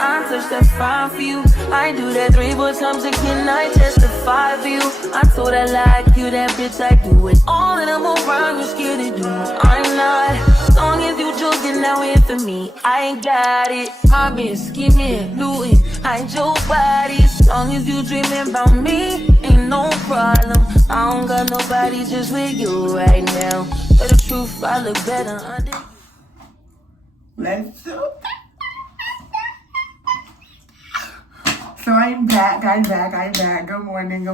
I touch that fine for you. I do that 3-4 times again. I testify for you. I told her like you, that bitch. I do it all and I'm around. You scared to do it. I'm not. As long as you joking now in for me, I ain't got it. I've been scheming, looting, hide your body. As long as you dreaming about me, ain't no problem. I don't got nobody just with you right now. But the truth, I look better under you. Let's do it. So I'm back. Good morning.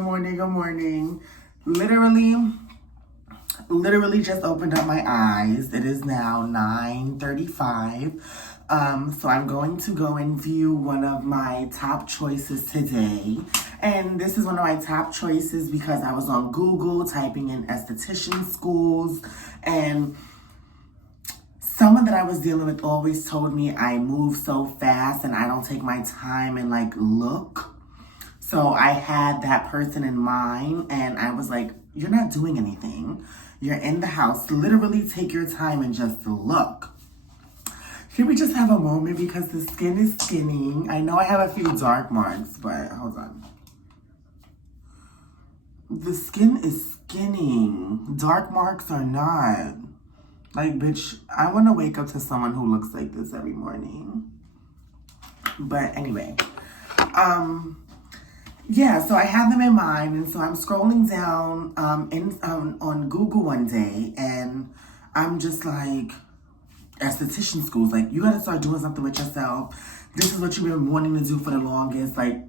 Literally just opened up my eyes. It is now 9:35. So I'm going to go and view one of my top choices today. And this is one of my top choices because I was on Google typing in esthetician schools, and someone that I was dealing with always told me I move so fast and I don't take my time and like look. So I had that person in mind and I was like, you're not doing anything. You're in the house. Literally take your time and just look. Can we just have a moment because the skin is skinning? I know I have a few dark marks, but hold on. The skin is skinning. Dark marks are not. Like, bitch, I want to wake up to someone who looks like this every morning. But anyway, yeah, so I had them in mind, and so I'm scrolling down on Google one day, and I'm just like, esthetician schools, like, you gotta start doing something with yourself. This is what you've been wanting to do for the longest. Like,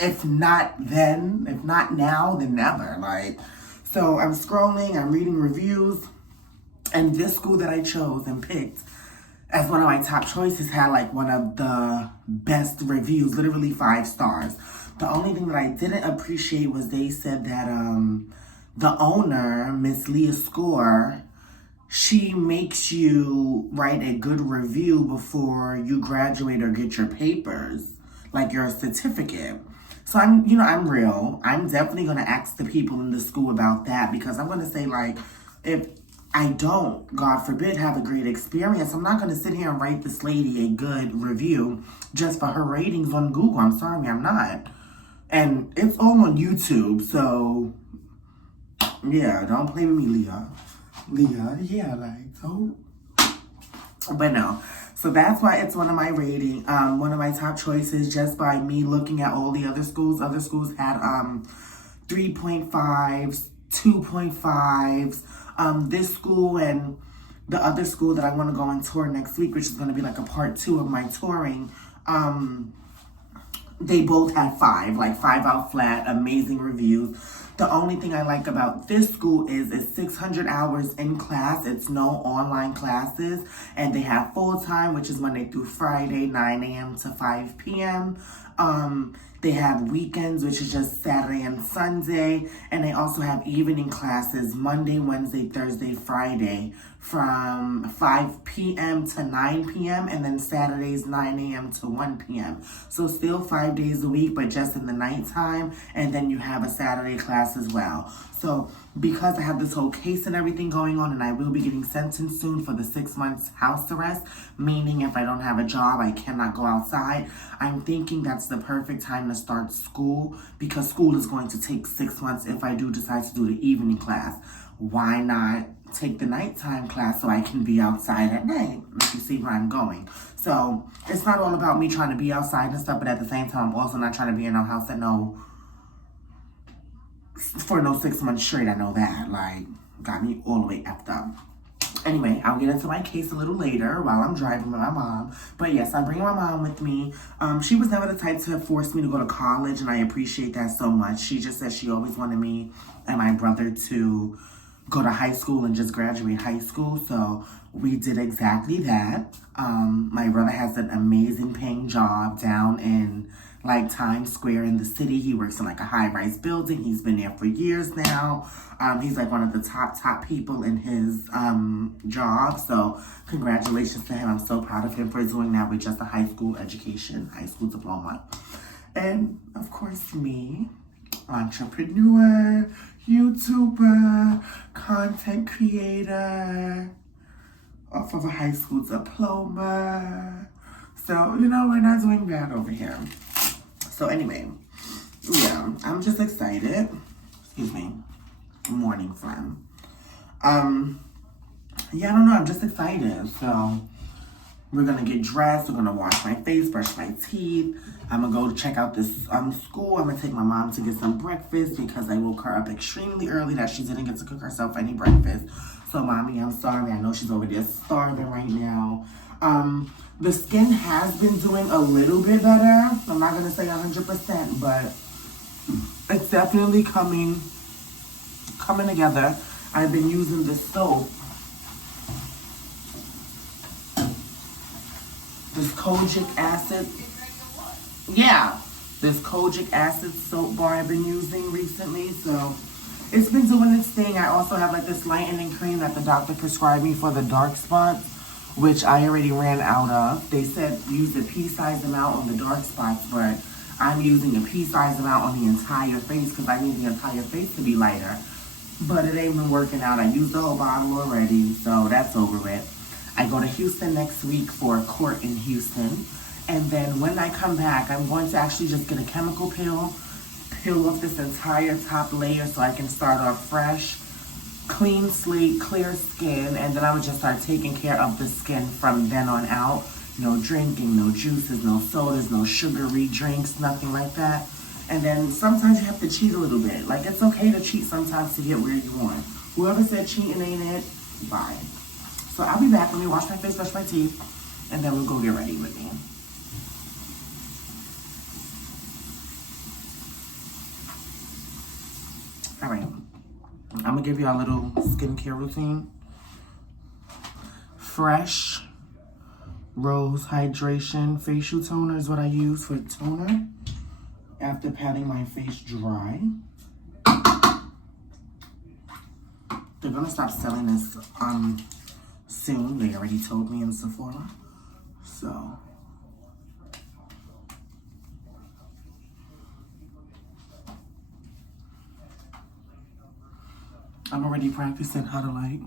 if not then, if not now, then never. Like, so I'm scrolling, I'm reading reviews. And this school that I chose and picked as one of my top choices had like one of the best reviews, literally 5 stars. The only thing that I didn't appreciate was they said that the owner, Miss Leah Score, she makes you write a good review before you graduate or get your papers, like your certificate. So I'm real. I'm definitely going to ask the people in the school about that because I'm going to say like, if I don't, God forbid, have a great experience, I'm not going to sit here and write this lady a good review just for her ratings on Google. I'm sorry, I'm not. And it's all on YouTube, so yeah, don't play with me, Leah, yeah, like, don't. But no, so that's why it's one of my one of my top choices, just by me looking at all the other schools. Other schools had 3.5s, 2.5s. This school and the other school that I want to go on tour next week, which is going to be like a part 2 of my touring, they both had 5 out flat, amazing reviews. The only thing I like about this school is it's 600 hours in class. It's no online classes, and they have full-time, which is Monday through Friday, 9 a.m. to 5 p.m. They have weekends, which is just Saturday and Sunday. And they also have evening classes Monday, Wednesday, Thursday, Friday from 5 p.m. to 9 p.m. And then Saturdays, 9 a.m. to 1 p.m. So still 5 days a week, but just in the nighttime. And then you have a Saturday class as well. So because I have this whole case and everything going on, and I will be getting sentenced soon for the 6 months house arrest, meaning if I don't have a job, I cannot go outside, I'm thinking that's the perfect time to start school, because school is going to take 6 months if I do decide to do the evening class. Why not take the nighttime class so I can be outside at night, if you see where I'm going? So it's not all about me trying to be outside and stuff, but at the same time, I'm also not trying to be in no house for no 6 months straight. I know that, like, got me all the way effed up. Anyway, I'll get into my case a little later while I'm driving with my mom. But yes, I'm bringing my mom with me. She was never the type to force me to go to college, and I appreciate that so much. She just said she always wanted me and my brother to go to high school and just graduate high school. So we did exactly that. My brother has an amazing paying job down in like Times Square in the city. He works in like a high-rise building. He's been there for years now. He's like one of the top people in his job. So congratulations to him. I'm so proud of him for doing that with just a high school education, high school diploma. And of course me, entrepreneur, YouTuber, content creator, off of a high school diploma. So, you know, we're not doing bad over here. So anyway, yeah, I'm just excited. Excuse me. Morning, friend. Yeah, I don't know. I'm just excited. So we're gonna get dressed. We're gonna wash my face, brush my teeth. I'm gonna go check out this school. I'm gonna take my mom to get some breakfast because I woke her up extremely early that she didn't get to cook herself any breakfast. So, mommy, I'm sorry. I know she's over there starving right now. The skin has been doing a little bit better. I'm not gonna say 100%, but it's definitely coming together. I've been using this soap. This kojic acid. Yeah. This kojic acid soap bar I've been using recently. So it's been doing its thing. I also have like this lightening cream that the doctor prescribed me for the dark spots, which I already ran out of. They said use the pea-sized amount on the dark spots, but I'm using a pea-sized amount on the entire face because I need the entire face to be lighter. But it ain't been working out. I used the whole bottle already, so that's over it. I go to Houston next week for a court in Houston. And then when I come back, I'm going to actually just get a chemical peel off this entire top layer so I can start off fresh, clean slate, clear skin, and then I would just start taking care of the skin from then on out. No drinking, no juices, no sodas, no sugary drinks, nothing like that. And then sometimes you have to cheat a little bit. Like, it's okay to cheat sometimes to get where you want. Whoever said cheating ain't it, bye. So I'll be back. Let me wash my face, brush my teeth, and then we'll go get ready with me. All right. I'm going to give you a little skincare routine. Fresh Rose Hydration Facial Toner is what I use for toner after patting my face dry. They're going to stop selling this soon. They already told me in Sephora. So I'm already practicing how to like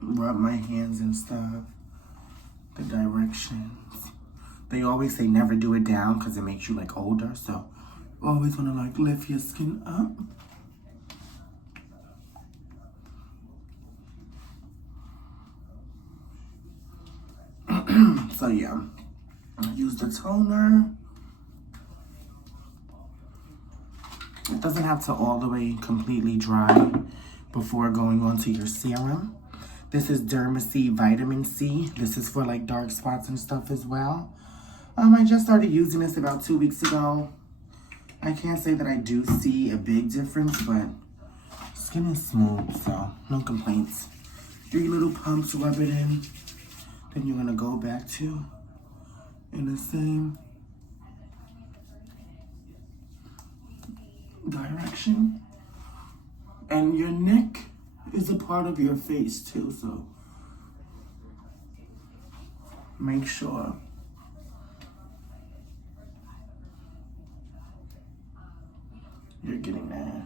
rub my hands and stuff. The directions. They always say never do it down because it makes you like older. So you always want to like lift your skin up. So yeah, use the toner. It doesn't have to all the way completely dry before going on to your serum. This is Dermacy Vitamin C. This is for like dark spots and stuff as well. I just started using this about 2 weeks ago. I can't say that I do see a big difference, but skin is smooth, so no complaints. 3 little pumps, rub it in. Then you're gonna go back to in the same direction. And your neck is a part of your face too, so make sure you're getting that.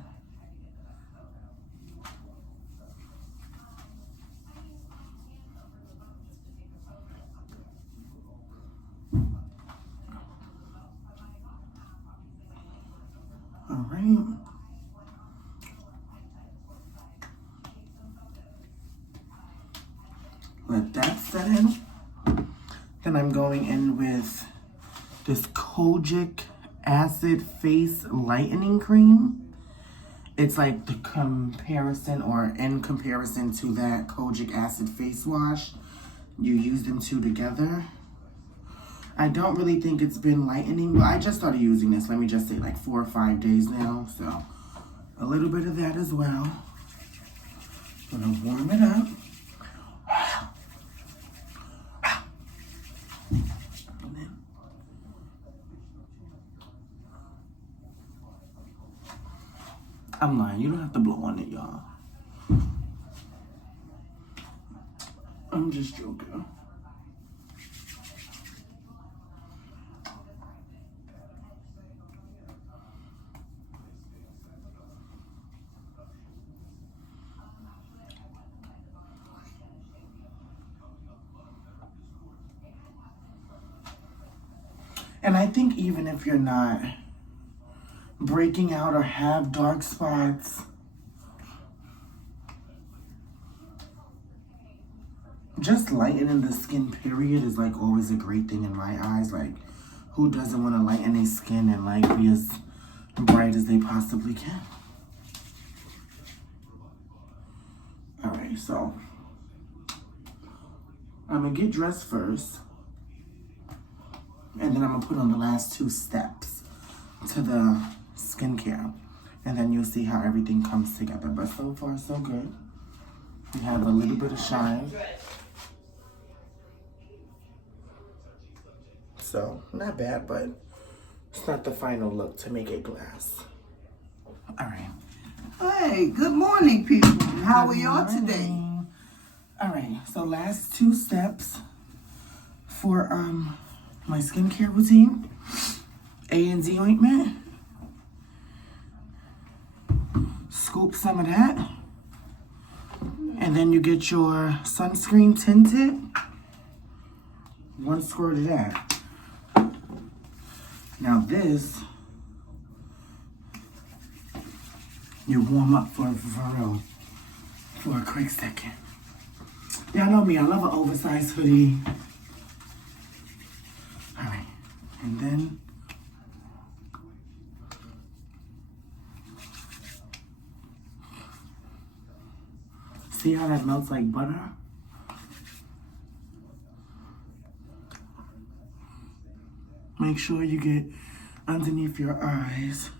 All right. Let that set in. Then I'm going in with this Kojic Acid Face Lightening Cream. It's like the comparison or in comparison to that Kojic Acid Face Wash. You use them two together. I don't really think it's been lightening, but I just started using this, let me just say like 4 or 5 days now. So a little bit of that as well. Gonna warm it up. I'm lying, you don't have to blow on it, y'all. I'm just joking. And I think even if you're not breaking out or have dark spots, just lightening the skin period is like always a great thing in my eyes. Like, who doesn't want to lighten their skin and like be as bright as they possibly can? All right, so I'm gonna get dressed first, and then I'm gonna put on the last 2 steps to the skincare, and then you'll see how everything comes together. But so far, so good. We have a little bit of shine. So, not bad, but it's not the final look to make it glass. All right. Hey, good morning, people. How are y'all today? All right, so last 2 steps for my skincare routine. A&D ointment. Scoop some of that. And then you get your sunscreen tinted. 1 squirt of that. Now this, you warm up for a quick second. Y'all know me, I love an oversized hoodie. All right, and then see how that melts like butter? Make sure you get underneath your eyes.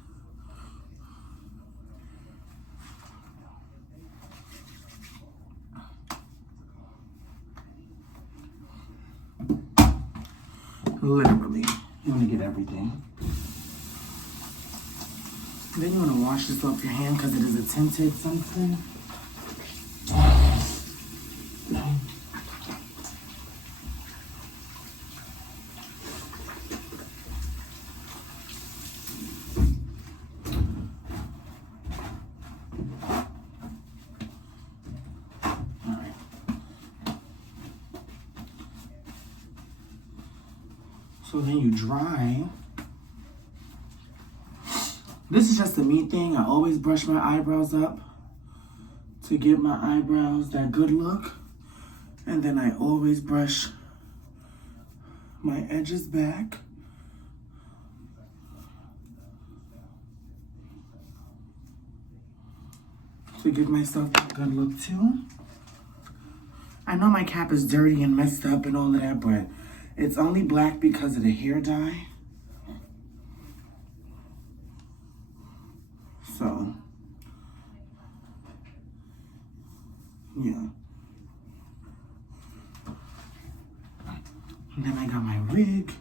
Literally, you want to get everything. Then you want to wash this off your hand because it is a tinted sunscreen. So then you dry. This is just a me thing. I always brush my eyebrows up to give my eyebrows that good look. And then I always brush my edges back. To give myself a good look too. I know my cap is dirty and messed up and all of that, but it's only black because of the hair dye. So, yeah. And then I got my wig.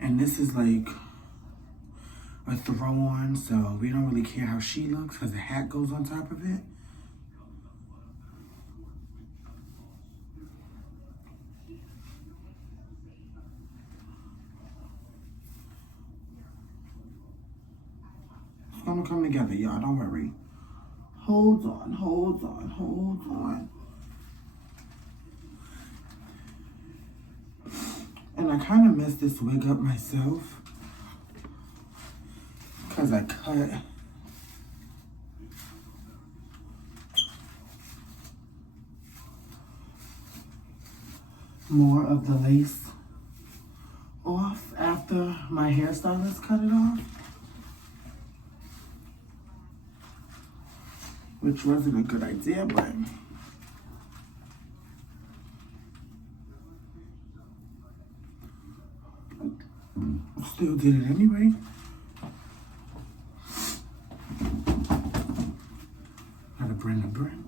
And this is like a throw on, so we don't really care how she looks because the hat goes on top of it. It's gonna come together, y'all, don't worry. Hold on, hold on, hold on. And I kind of messed this wig up myself because I cut more of the lace off after my hairstylist cut it off, which wasn't a good idea, but still did it anyway. Gotta bring the brim.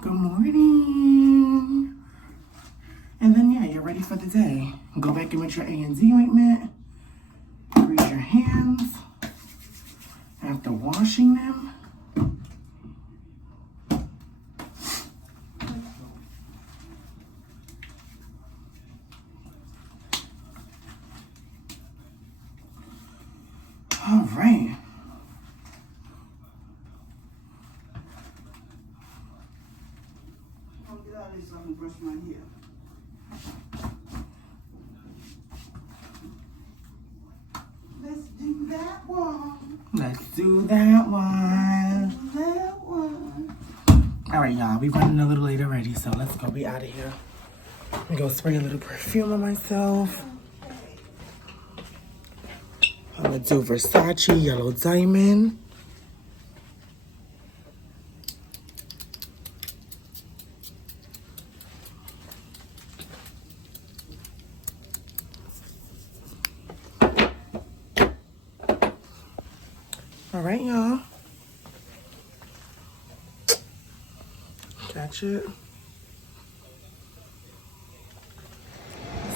Good morning. And then, yeah, you're ready for the day. Go back and with your A&D ointment. Grease your hands after washing them. all this, I'm gonna brush my hair. Let's do that one. Let's do that one. That one. All right, y'all. We running a little late already, so let's go. We out of here. I'm gonna go spray a little perfume on myself. I'm gonna do Versace Yellow Diamond. All right, y'all. Catch it.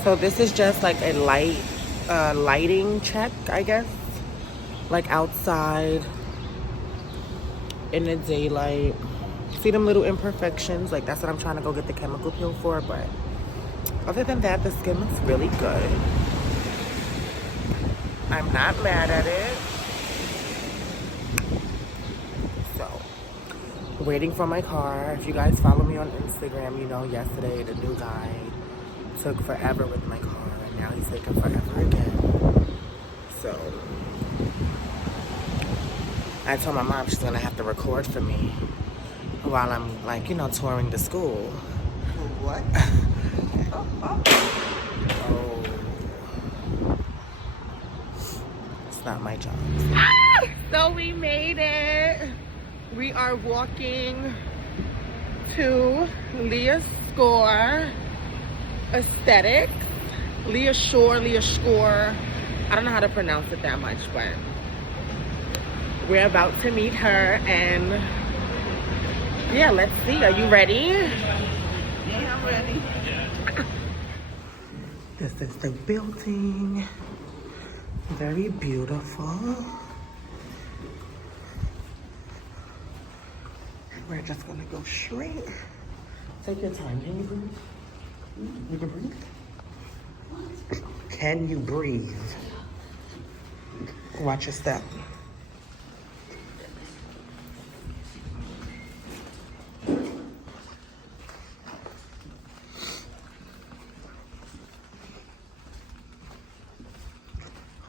So this is just like a lighting check, I guess. Like outside in the daylight. See them little imperfections? Like that's what I'm trying to go get the chemical peel for. But other than that, the skin looks really good. I'm not mad at it. So, waiting for my car. If you guys follow me on Instagram, you know yesterday the new guy took forever with my car, and now he's taking forever again. So, I told my mom she's gonna have to record for me while I'm like, you know, touring the school. For what? Oh. It's not my job. So we made it. We are walking to Leah Score Aesthetics. Leah Score. I don't know how to pronounce it that much, but we're about to meet her, and yeah, let's see. Are you ready? Yeah, I'm ready. This is the building. Very beautiful. We're just gonna go straight. Take your time. Can you breathe? You can breathe? Can you breathe? Watch your step.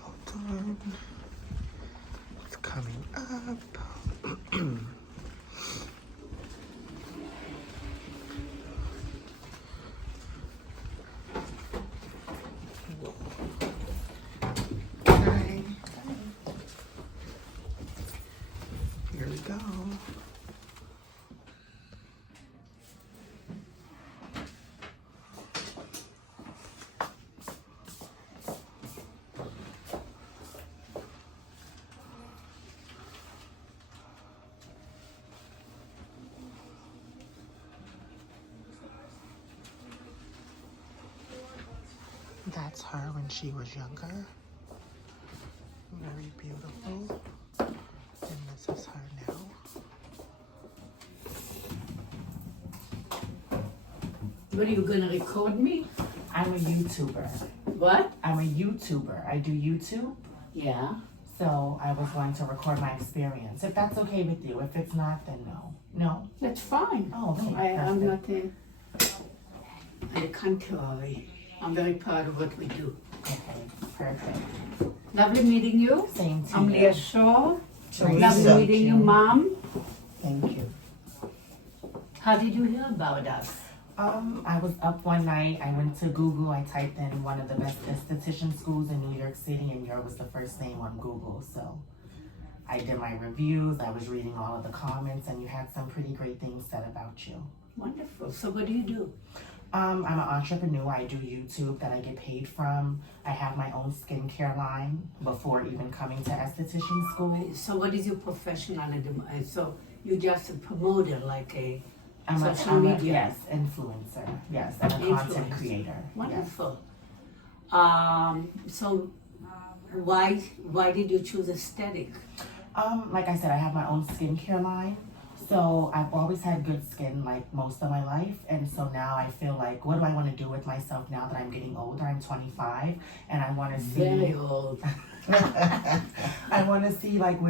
Hold on. It's coming up. Here we go. That's her when she was younger. Very beautiful. And this is her now. What, are you gonna record me? I'm a YouTuber. What? I'm a YouTuber. I do YouTube. Yeah. So I was going to record my experience. If that's okay with you. If it's not, then no. No? That's fine. Oh, okay. I'm not perfect. on the contrary. I'm very proud of what we do. Okay, perfect. Lovely meeting you. Same to I'm you. Leah Shaw. Nice Lovely to meet meeting you, you. Mom. Thank you. How did you hear about us? I was up one night. I went to Google. I typed in one of the best esthetician schools in New York City, and yours was the first name on Google. So I did my reviews. I was reading all of the comments, and you had some pretty great things said about you. Wonderful. So what do you do? I'm an entrepreneur. I do YouTube that I get paid from. I have my own skincare line before even coming to esthetician school. So what is your profession on it? So you're just a promoter, like a social I'm media? yes, influencer. Yes, and a content Influencer. creator. Wonderful. So why did you choose aesthetic? Like I said, I have my own skincare line. So I've always had good skin like most of my life, and so now I feel like, what do I want to do with myself now that I'm getting older? I'm 25, and I want to see. Very old. I want to see like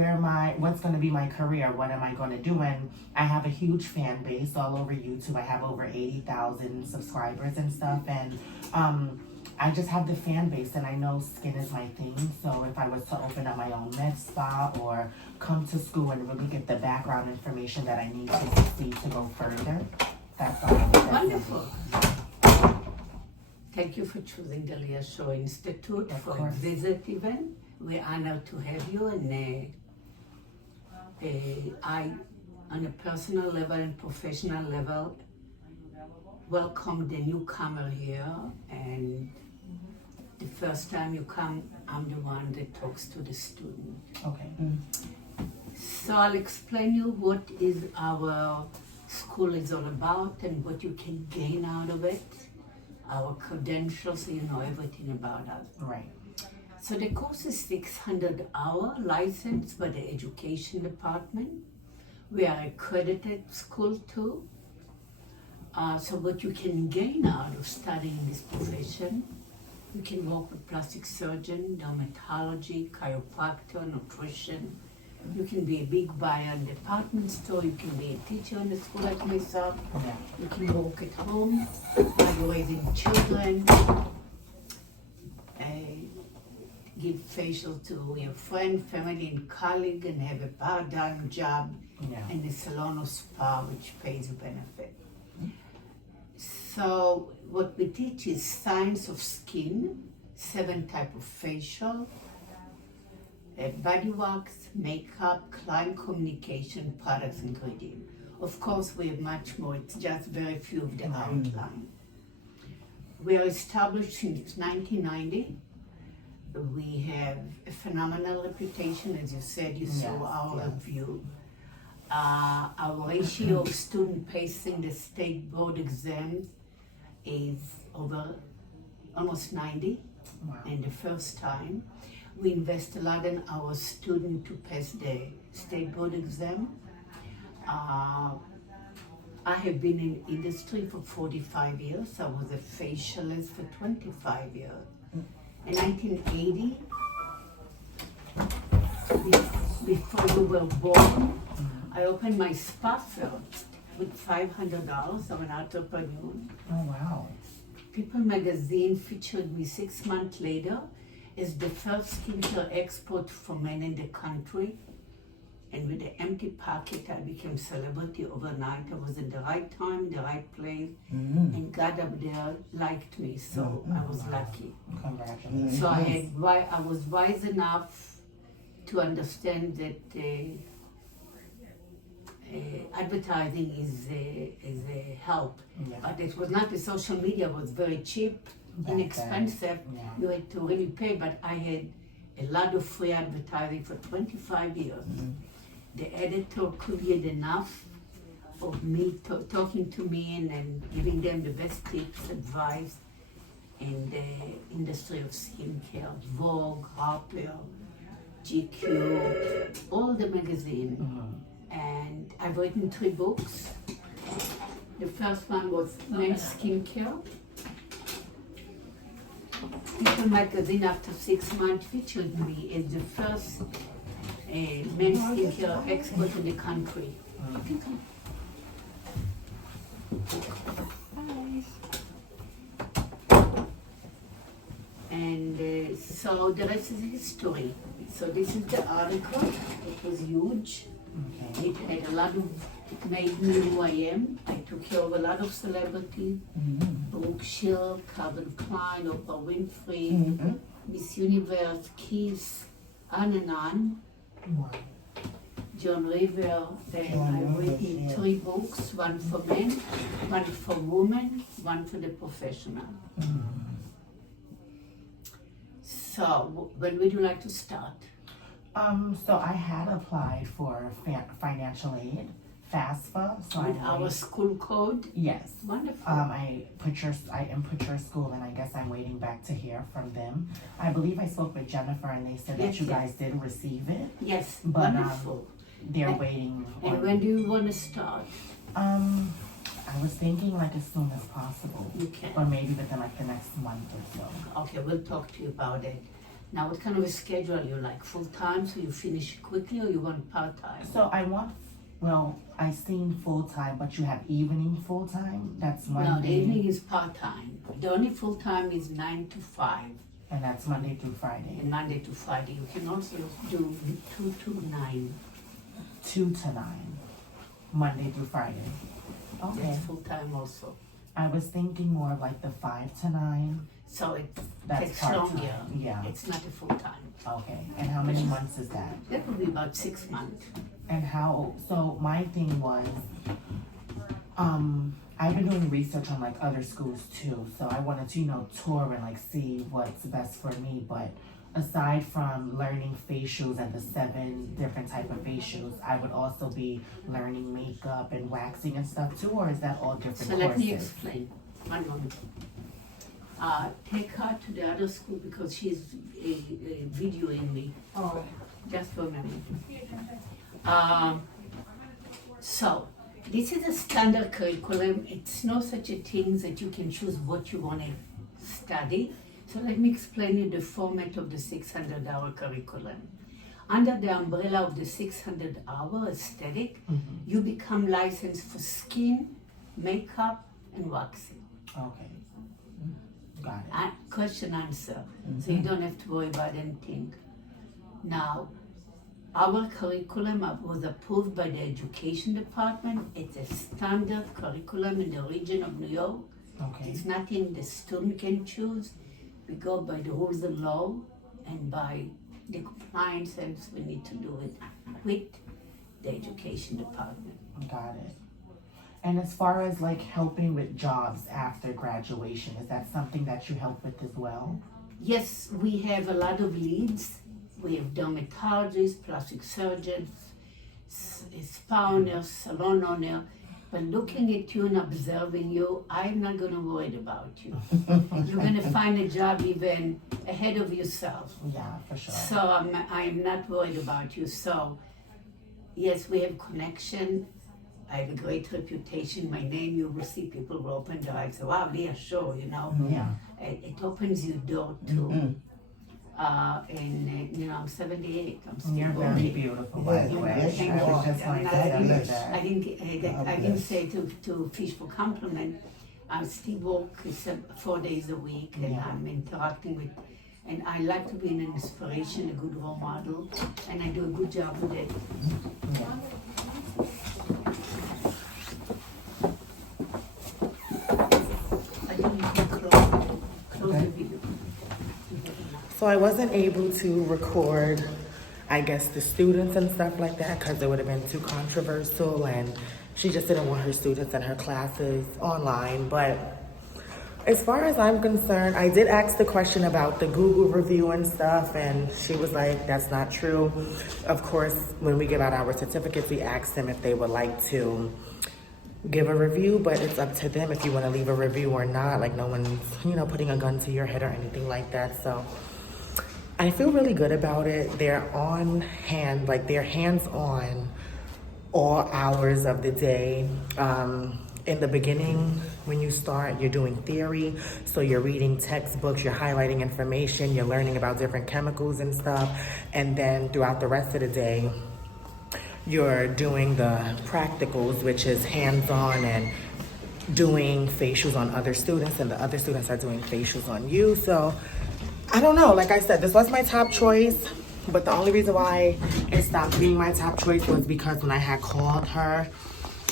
what's going to be my career. What am I going to do? And I have a huge fan base all over YouTube. I have over 80,000 subscribers and stuff, and I just have the fan base, and I know skin is my thing. So if I was to open up my own med spa or come to school and really get the background information that I need to succeed to go further, that's all. Wonderful. Thank you for choosing the Leah Show Institute Of for a course. visit even. We're honored to have you, and I, on a personal level and professional level, welcome the newcomer here. And the first time you come, I'm the one that talks to the student. Okay. So I'll explain you what is our school is all about and what you can gain out of it, our credentials, so you know everything about us. Right. So the course is 600 hour, licensed by the education department. We are accredited school too. So what you can gain out of studying this profession, you can work with plastic surgeon, dermatology, chiropractor, nutrition. You can be a big buyer in department store. You can be a teacher in the school like myself. Yeah. You can work at home while you're raising children. Give facial to your friend, family, and colleague, and have a part-time job Yeah. in the salon or spa, which pays a benefit. So what we teach is science of skin, 7 types of facial, body wax, makeup, client communication, products, ingredient. Of course, we have much more. It's just very few of the outline. We are established since 1990. We have a phenomenal reputation, as you said. You saw Yes, our yes. review. Our ratio of student passing the state board exams is over almost 90. Wow. And the first time, we invest a lot in our student to pass the state board exam. I have been in industry for 45 years. I was a facialist for 25 years. In 1980, before you were born, I opened my spa first with $500. I'm an entrepreneur. Oh wow. People magazine featured me 6 months later as the first skincare expert for men in the country. And with the empty pocket, I became celebrity overnight. I was in the right time, the right place, and God up there liked me, so I was lucky. Congratulations. So I was wise enough to understand that advertising is a help, Yeah. but it was not. The social media was very cheap, Back inexpensive. then, yeah. You had to really pay, but I had a lot of free advertising for 25 years. The editor created enough of me talking to me and giving them the best tips, advice in the industry of skincare. Vogue, Harper, GQ, all the magazine. And I've written 3 books. The first one was Men's Skincare. People magazine after 6 months featured me as the first men's skincare expert in the country. And so the rest is history. So this is the article. It was huge. Okay. It had a lot of, it made me who I am. I took care of a lot of celebrities. Brooke Shield, Calvin Klein, Oprah Winfrey, Miss Universe, Kiss, on and on. Wow. John River, and I've written 3 books, one for men, one for women, one for the professional. So, when would you like to start? So I had applied for financial aid, FAFSA. So With our school code? Yes. Wonderful. I input your school, and I guess I'm waiting back to hear from them. I believe I spoke with Jennifer, and they said that Yes, you yes. guys did receive it. Yes, but, wonderful. they're waiting. And when do you want to start? I was thinking like as soon as possible. You can. Or maybe within like the next month or so. Okay, we'll talk to you about it. Now, what kind of a schedule you like? Full time, so you finish quickly, or you want part time? So I seen full time, but you have evening full time. That's Monday. No, the evening is part time. The only full time is 9 to 5, And that's Monday through Friday. and Monday to Friday. You can also do 2 to 9. 2 to 9. Monday through Friday. Okay. That's full time also. I was thinking more of like the 5 to 9. So it That's takes part-time, longer. yeah. It's not a full time. Okay. And how many months is that? That would be about 6 months. And so my thing was, I've been doing research on like other schools too. So I wanted to, tour and like see what's best for me. But aside from learning facials and the 7 different type of facials, I would also be learning makeup and waxing and stuff too, or is that all different So courses? let me explain. One moment. Take her to the other school because she's videoing me. Oh. Just for a minute. So, this is a standard curriculum. It's no such a thing that you can choose what you want to study. So let me explain you the format of the 600-hour curriculum. Under the umbrella of the 600-hour aesthetic, you become licensed for skin, makeup, and waxing. Okay. Got it. Question answer. So you don't have to worry about anything. Now, our curriculum was approved by the education department. It's a standard curriculum in the region of New York. Okay. It's nothing the student can choose. We go by the rules of law and by the compliance, and we need to do it with the education department. Got it. And as far as like helping with jobs after graduation, is that something that you help with as well? Yes, we have a lot of leads. We have dermatologists, plastic surgeons, spa owners, salon owner. But looking at you and observing you, I'm not going to worry about you. You're going to find a job even ahead of yourself. Yeah, for sure. So I'm not worried about you. So yes, we have connection. I have a great reputation. My name, you will see people will open their eyes. Say, wow, Leah, sure, Yeah. It opens your door too. I'm 78. I'm still You're very working. beautiful, by the way. Yes, you I are. would just like to I say didn't- that. I didn't say to fish for compliment. I still work 4 days a week, and Yeah. I'm interacting with. And I like to be an inspiration, a good role model, and I do a good job with it. Yeah. I think you can close the video. So I wasn't able to record, I guess, the students and stuff like that because it would have been too controversial, and she just didn't want her students and her classes online. But as far as I'm concerned, I did ask the question about the Google review and stuff, and she was like, that's not true. Of course, when we give out our certificates, we ask them if they would like to give a review, but it's up to them if you want to leave a review or not. Like, no one's, putting a gun to your head or anything like that. So I feel really good about it. They're on hand, like they're hands-on all hours of the day. In the beginning, when you start, you're doing theory. So you're reading textbooks, you're highlighting information, you're learning about different chemicals and stuff. And then throughout the rest of the day, you're doing the practicals, which is hands-on and doing facials on other students, and the other students are doing facials on you. So I don't know, like I said, this was my top choice, but the only reason why it stopped being my top choice was because when I had called her,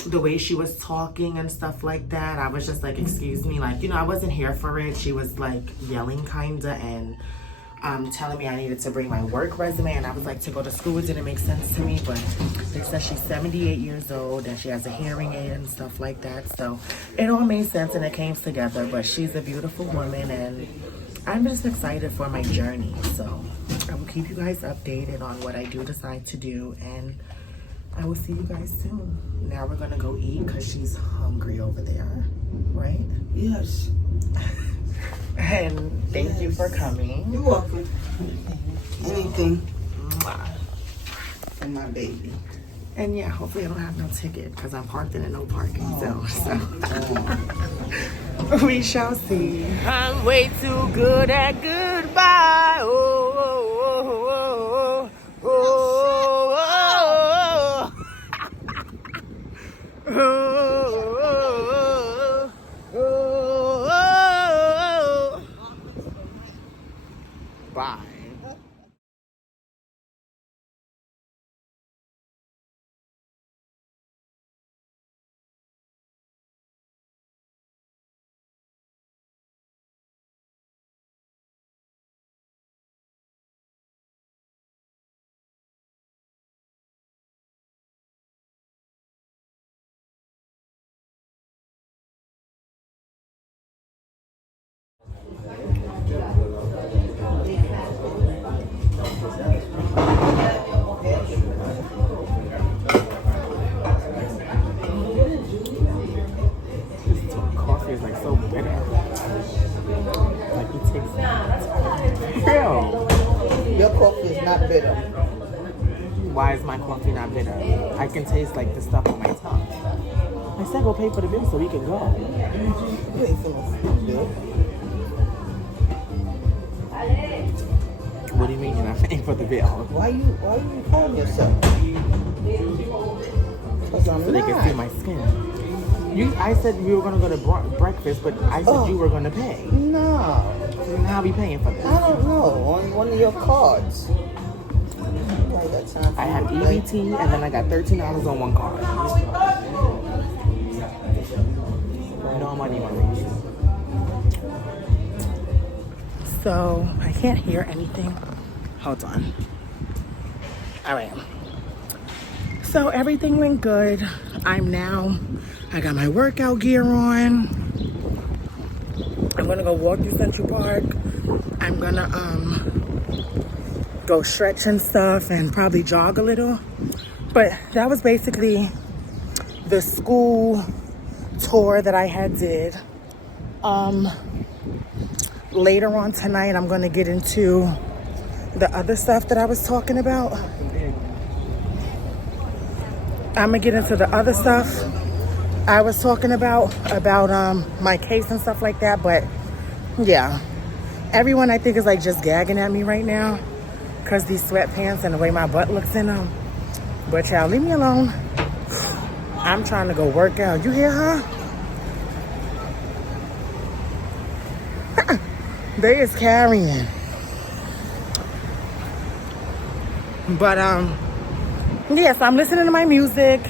the way she was talking and stuff like that, I was just like, excuse me, like, I wasn't here for it. She was like yelling kinda and telling me I needed to bring my work resume, and I was like, to go to school, it didn't make sense to me. But they said she's 78 years old and she has a hearing aid and stuff like that, so it all made sense and it came together. But she's a beautiful woman, and I'm just excited for my journey. So I will keep you guys updated on what I do decide to do, and I will see you guys soon. Now we're gonna go eat because she's hungry over there, right? Yes. And thank you for coming. You're welcome. Anything Mwah. for my baby. And yeah, hopefully I don't have no ticket because I'm parked in a no parking zone. So we shall see. I'm way too good at goodbye. Oh, oh, oh, oh, oh, oh, oh, oh, oh. Bye. Coffee is like so bitter. Like it tastes. Ew. Your coffee is not bitter. Why is my coffee not bitter? I can taste like the stuff on my tongue. I said go pay for the bill so we can go. You ain't feeling bill. What do you mean you're not paying for the bill? Why you calling yourself? Because I'm So they can see my skin. I said we were gonna go to breakfast, but I said you were gonna pay. No. So then how are we paying for this? I don't know. On one of your cards. I have EBT and then I got $13 on one card. No money. So I can't hear anything. Hold on. All right. So everything went good. I got my workout gear on. I'm gonna go walk through Central Park. I'm gonna go stretch and stuff and probably jog a little. But that was basically the school tour that I had did. Later on tonight, I'm gonna get into the other stuff that I was talking about. I'm gonna get into the other stuff I was talking about my case and stuff like that. But yeah, everyone I think is like just gagging at me right now because these sweatpants and the way my butt looks in them. But y'all, leave me alone. I'm trying to go work out. You hear her? They is carrying. But yes, I'm listening to my music.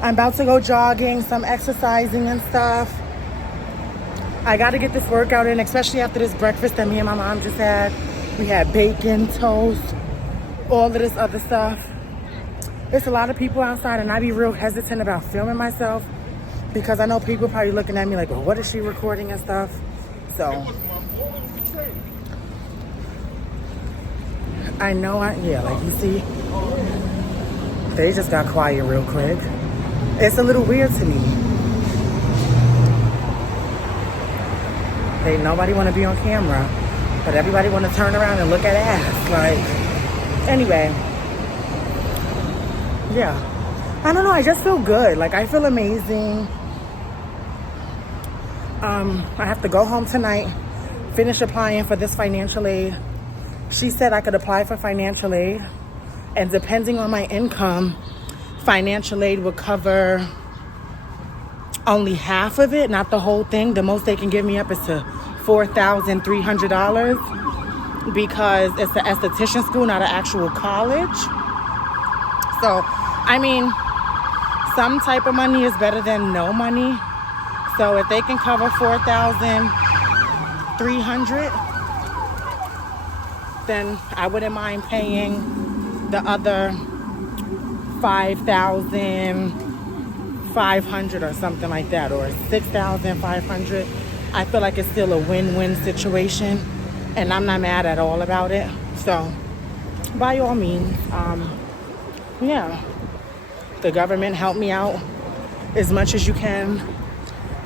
I'm about to go jogging, some exercising and stuff. I got to get this workout in, especially after this breakfast that me and my mom just had. We had bacon, toast, all of this other stuff. It's a lot of people outside, and I be real hesitant about filming myself because I know people probably looking at me like, well, what is she recording and stuff? So I know like you see, they just got quiet real quick. It's a little weird to me. Nobody want to be on camera, but everybody want to turn around and look at ass. Like, anyway, yeah. I don't know, I just feel good. Like, I feel amazing. I have to go home tonight, finish applying for this financial aid. She said I could apply for financial aid, and depending on my income, financial aid will cover only half of it, not the whole thing. The most they can give me up is to $4,300 because it's an esthetician school, not an actual college. So, I mean, some type of money is better than no money. So if they can cover $4,300, then I wouldn't mind paying the other $5,500 or something like that, or $6,500. I feel like it's still a win-win situation, and I'm not mad at all about it. So, by all means, yeah, the government help me out as much as you can.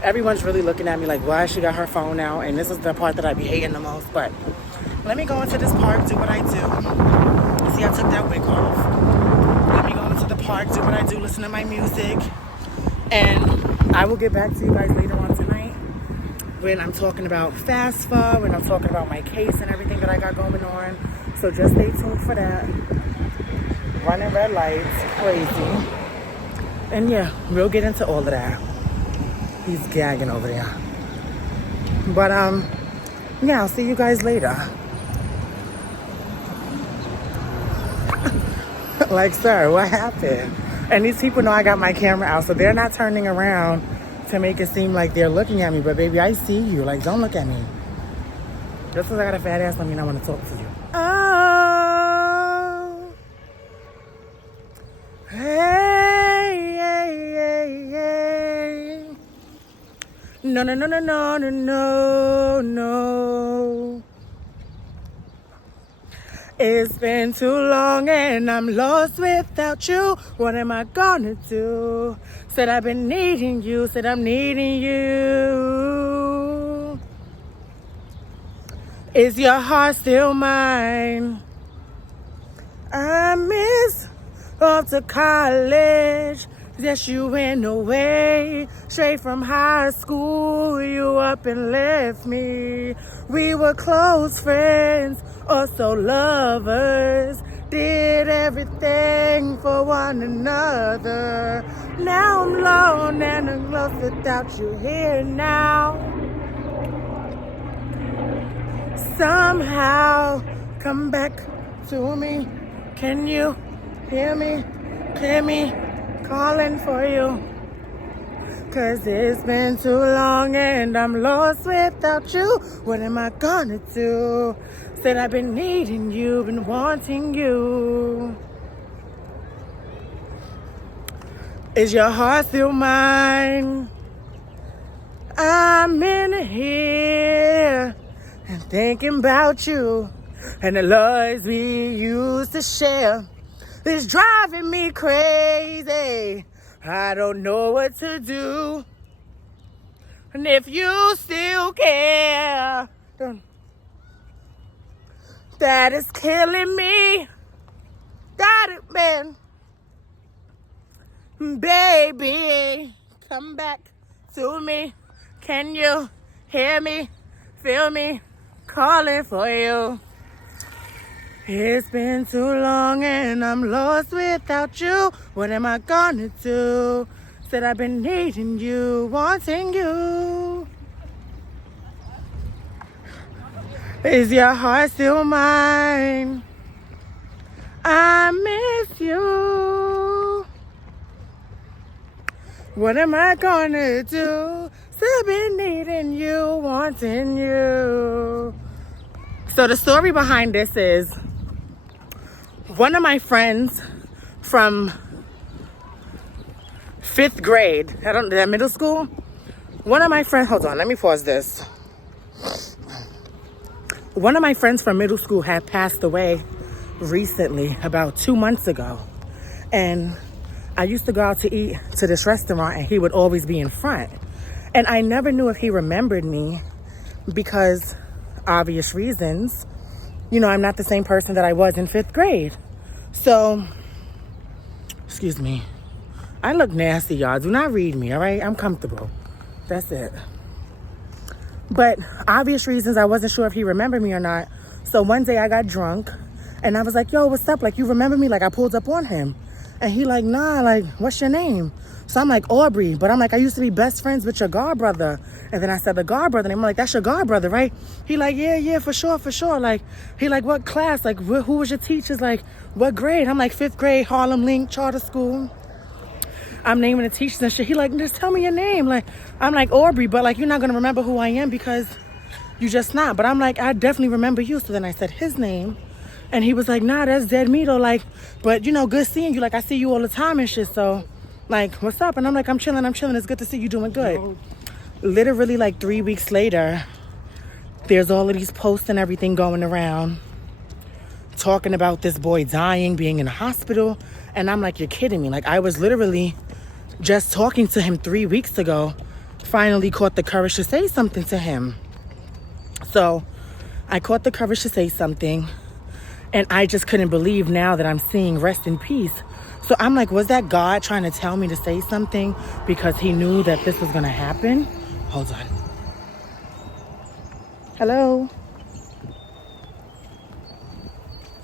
Everyone's really looking at me like, why she got her phone out? And this is the part that I be hating the most. But let me go into this park, do what I do. See, I took that wig off. Let me go into to the park, do what I do, listen to my music. And I will get back to you guys later on tonight when I'm talking about FAFSA, when I'm talking about my case and everything that I got going on. So just stay tuned for that. Running red lights, crazy. And yeah, we'll get into all of that. He's gagging over there. But yeah, I'll see you guys later. Like, sir, what happened? And these people know I got my camera out, so they're not turning around to make it seem like they're looking at me. But baby, I see you. Like, don't look at me. Just because I got a fat ass, I mean I want to talk to you. Oh, hey, hey, hey, hey. No, no, no, no, no, no, no, no. It's been too long and I'm lost without you. What am I gonna do? Said I've been needing you, said I'm needing you. Is your heart still mine? I miss off to college. Yes, you went away straight from high school. You up and left me. We were close friends, also lovers. Did everything for one another. Now I'm alone and I'm lost without you here now. Somehow come back to me. Can you hear me? Hear me? Calling for you, 'cause it's been too long and I'm lost without you. What am I gonna do? Said I've been needing you, been wanting you. Is your heart still mine? I'm in here and thinking about you and the lies we used to share. It's driving me crazy. I don't know what to do. And if you still care, that is killing me. Got it, man. Baby, come back to me. Can you hear me? Feel me? Calling for you. It's been too long and I'm lost without you. What am I gonna do? Said I've been needing you, wanting you. Is your heart still mine? I miss you. What am I gonna do? Still been needing you, wanting you. So the story behind this is, one of my friends from 5th grade, that middle school, one of my friends, hold on, let me pause this. One of my friends from middle school had passed away recently, about 2 months ago. And I used to go out to eat to this restaurant and he would always be in front. And I never knew if he remembered me because, obvious reasons, you know, I'm not the same person that I was in 5th grade. So, excuse me. I look nasty, y'all. Do not read me, all right? I'm comfortable. That's it. But obvious reasons, I wasn't sure if he remembered me or not. So one day I got drunk and I was like, yo, what's up? Like, you remember me? Like, I pulled up on him. And he like, nah, like, what's your name? So I'm like, Aubrey. But I'm like, I used to be best friends with your god brother. And then I said the god brother name. I'm like, that's your god brother, right? He like, yeah, for sure. Like, he like, what class? Like, who was your teachers? Like, what grade? I'm like, 5th grade, Harlem Link Charter School. I'm naming the teachers and shit. He like, just tell me your name. Like, I'm like, Aubrey, but like, you're not gonna remember who I am because you just not. But I'm like, I definitely remember you. So then I said his name. And he was like, nah, that's dead me though. Like, but you know, good seeing you. Like, I see you all the time and shit. So, like, what's up? And I'm like, I'm chilling. It's good to see you doing good. Literally, like 3 weeks later, there's all of these posts and everything going around talking about this boy dying, being in the hospital. And I'm like, you're kidding me. Like, I was literally just talking to him 3 weeks ago. Finally caught the courage to say something to him. So I caught the courage to say something. And I just couldn't believe now that I'm seeing rest in peace. So I'm like, was that God trying to tell me to say something because he knew that this was going to happen? Hold on. Hello?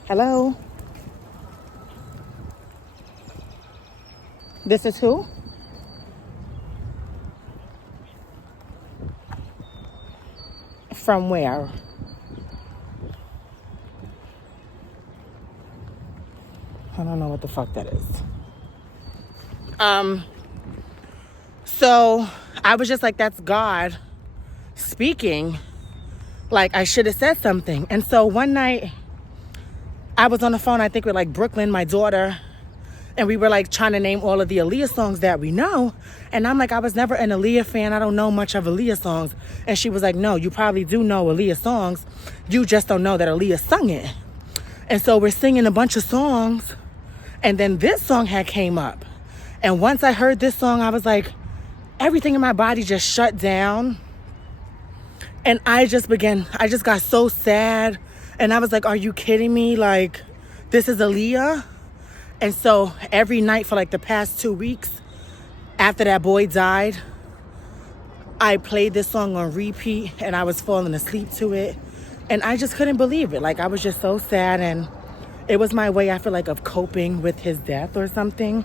Hello? This is who? From where? I don't know what the fuck that is. So I was just like, that's God speaking. Like, I should have said something. And so one night I was on the phone, I think with like Brooklyn, my daughter, and we were like trying to name all of the Aaliyah songs that we know. And I'm like, I was never an Aaliyah fan. I don't know much of Aaliyah songs. And she was like, no, you probably do know Aaliyah songs. You just don't know that Aaliyah sung it. And so we're singing a bunch of songs. And then this song had came up. And once I heard this song, I was like, everything in my body just shut down. And I just got so sad. And I was like, are you kidding me? Like, this is Aaliyah? And so every night for like the past 2 weeks after that boy died, I played this song on repeat and I was falling asleep to it. And I just couldn't believe it. Like, I was just so sad, and it was my way, I feel like, of coping with his death or something.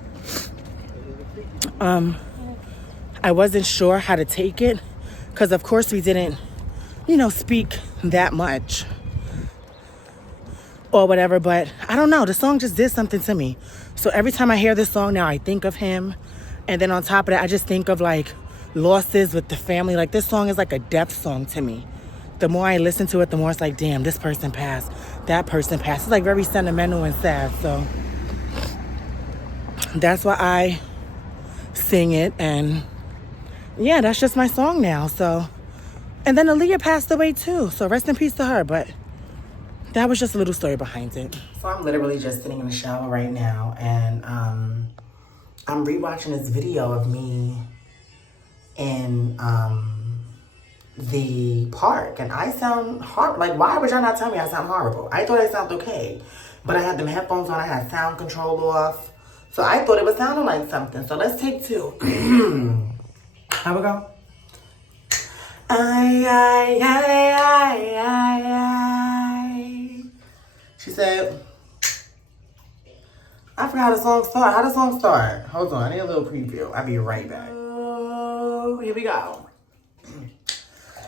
I wasn't sure how to take it because, of course, we didn't, speak that much or whatever. But I don't know. The song just did something to me. So every time I hear this song now, I think of him. And then on top of that, I just think of like losses with the family. Like, this song is like a death song to me. The more I listen to it, the more it's like, damn, this person passed. That person passed. It's like very sentimental and sad. So that's why I sing it. And yeah, that's just my song now. So, and then Aaliyah passed away too. So rest in peace to her. But that was just a little story behind it. So I'm literally just sitting in the shower right now. And I'm rewatching this video of me in the park, and I sound like, why would y'all not tell me I sound horrible? I thought I sounded okay, but I had them headphones on, I had sound control off, so I thought it was sounding like something. So let's take two. How we go? I. She said, I forgot how the song started. How the song start? Hold on, I need a little preview. I'll be right back. Oh, here we go.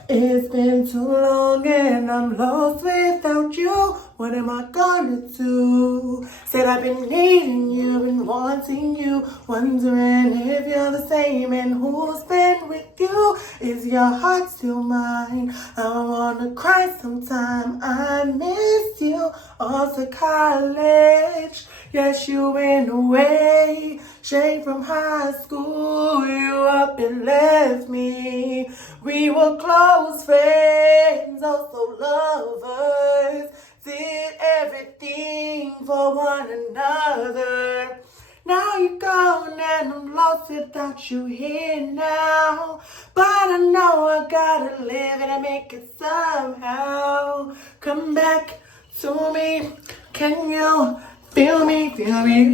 It's been too long and I'm lost without you. What am I gonna do? Said I've been needing you, been wanting you, wondering if you're the same and who's been with you. Is your heart still mine? I wanna cry sometime. I miss you. Off to college. Yes, you went away. Straight from high school, you up and left me. We were close friends, also lovers. Did everything for one another. Now you're gone and I'm lost without you here now. But I know I gotta live and make it somehow. Come back to me. Can you feel me? Feel me?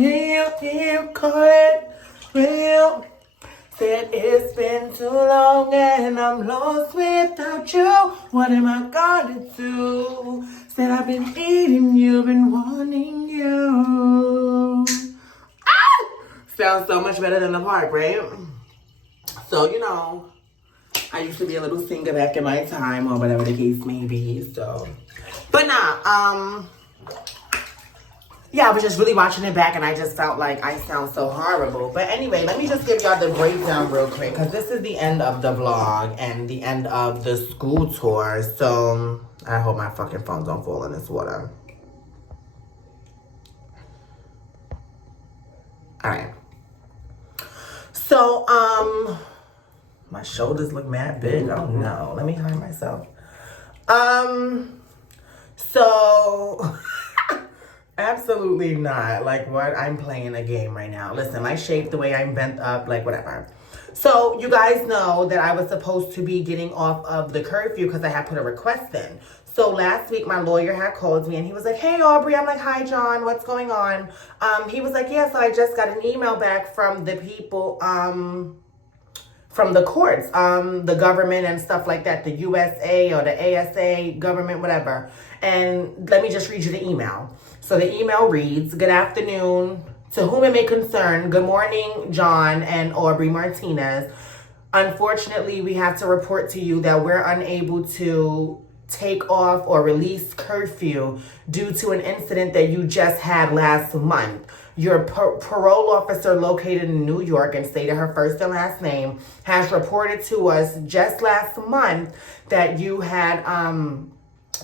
Heal, call it real. Said it's been too long and I'm lost without you. What am I gonna do? Said I've been needing you, been wanting you. Ah! Sounds so much better than the park, right? So, I used to be a little singer back in my time or whatever the case may be, so. But nah, yeah, I was just really watching it back and I just felt like I sound so horrible. But anyway, let me just give y'all the breakdown real quick because this is the end of the vlog and the end of the school tour. So I hope my fucking phone don't fall in this water. Alright. So, my shoulders look mad big. Oh no, let me hide myself. So... Absolutely not. Like, what? I'm playing a game right now. Listen, my shape, the way I'm bent up, like, whatever. So you guys know that I was supposed to be getting off of the curfew because I had put a request in. So last week my lawyer had called me and he was like, hey Aubrey. I'm like, hi John, what's going on? He was like, yeah, so I just got an email back from the people, from the courts, the government and stuff like that, the USA or the ASA government, whatever. And let me just read you the email. So the email reads, good afternoon. To whom it may concern, good morning, John and Aubrey Martinez. Unfortunately, we have to report to you that we're unable to take off or release curfew due to an incident that you just had last month. Your parole officer located in New York and stated her first and last name has reported to us just last month that you had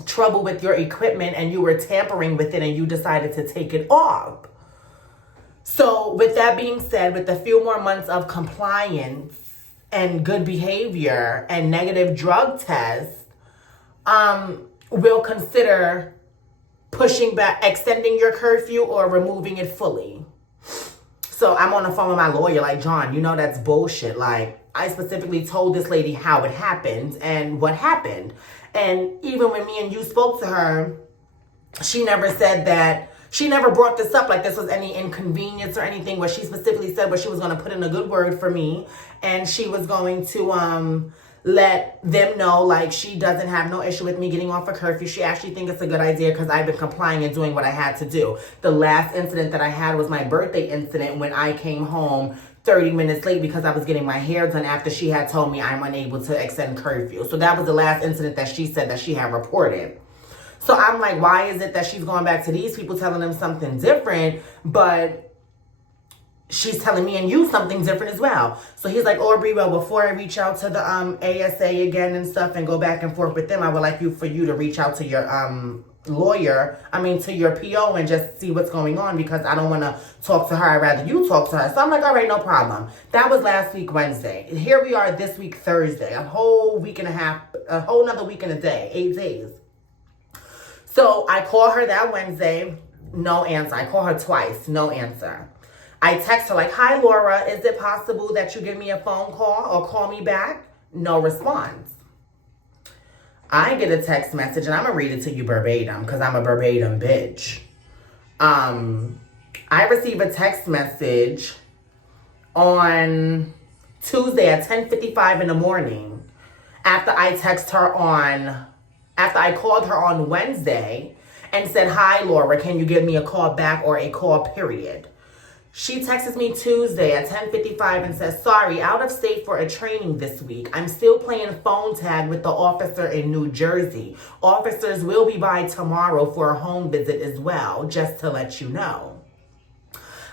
trouble with your equipment and you were tampering with it and you decided to take it off. So with that being said, with a few more months of compliance and good behavior and negative drug tests, we'll consider pushing back, extending your curfew or removing it fully. So I'm on the phone with my lawyer like, John, you know that's bullshit. Like, I specifically told this lady how it happened and what happened. And even when me and you spoke to her, she never said that. She never brought this up like this was any inconvenience or anything. What she specifically said was she was going to put in a good word for me. And she was going to let them know, like, she doesn't have no issue with me getting off a curfew. She actually thinks it's a good idea because I've been complying and doing what I had to do. The last incident that I had was my birthday incident when I came home 30 minutes late because I was getting my hair done after she had told me I'm unable to extend curfew. So that was the last incident that she said that she had reported. So I'm like, why is it that she's going back to these people telling them something different, but she's telling me and you something different as well? So he's like, Aubrey, well, before I reach out to the ASA again and stuff and go back and forth with them, I would like for you to reach out to your to your PO and just see what's going on because I don't want to talk to her. I'd rather you talk to her. So I'm like, all right, no problem. That was last week, Wednesday. Here we are this week, Thursday, a whole week and a half, a whole nother week and a day, 8 days. So I call her that Wednesday, no answer. I call her twice, no answer. I text her like, hi, Laura, is it possible that you give me a phone call or call me back? No response. I get a text message, and I'm going to read it to you verbatim because I'm a verbatim bitch. I receive a text message on Tuesday at 10:55 in the morning after I called her on Wednesday and said, hi, Laura, can you give me a call back or a call period? She texts me Tuesday at 10:55 and says, sorry, out of state for a training this week. I'm still playing phone tag with the officer in New Jersey. Officers will be by tomorrow for a home visit as well, just to let you know.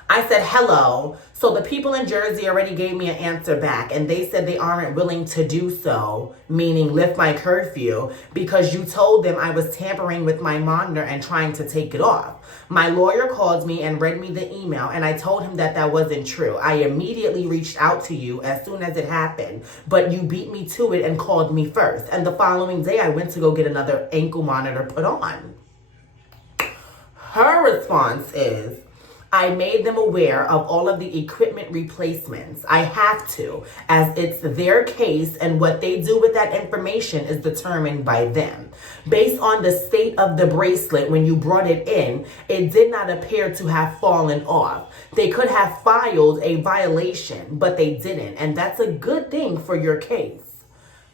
I said, hello. So the people in Jersey already gave me an answer back and they said they aren't willing to do so, meaning lift my curfew, because you told them I was tampering with my monitor and trying to take it off. My lawyer called me and read me the email and I told him that that wasn't true. I immediately reached out to you as soon as it happened, but you beat me to it and called me first. And the following day I went to go get another ankle monitor put on. Her response is, I made them aware of all of the equipment replacements. I have to, as it's their case and what they do with that information is determined by them. Based on the state of the bracelet when you brought it in, it did not appear to have fallen off. They could have filed a violation, but they didn't, and that's a good thing for your case.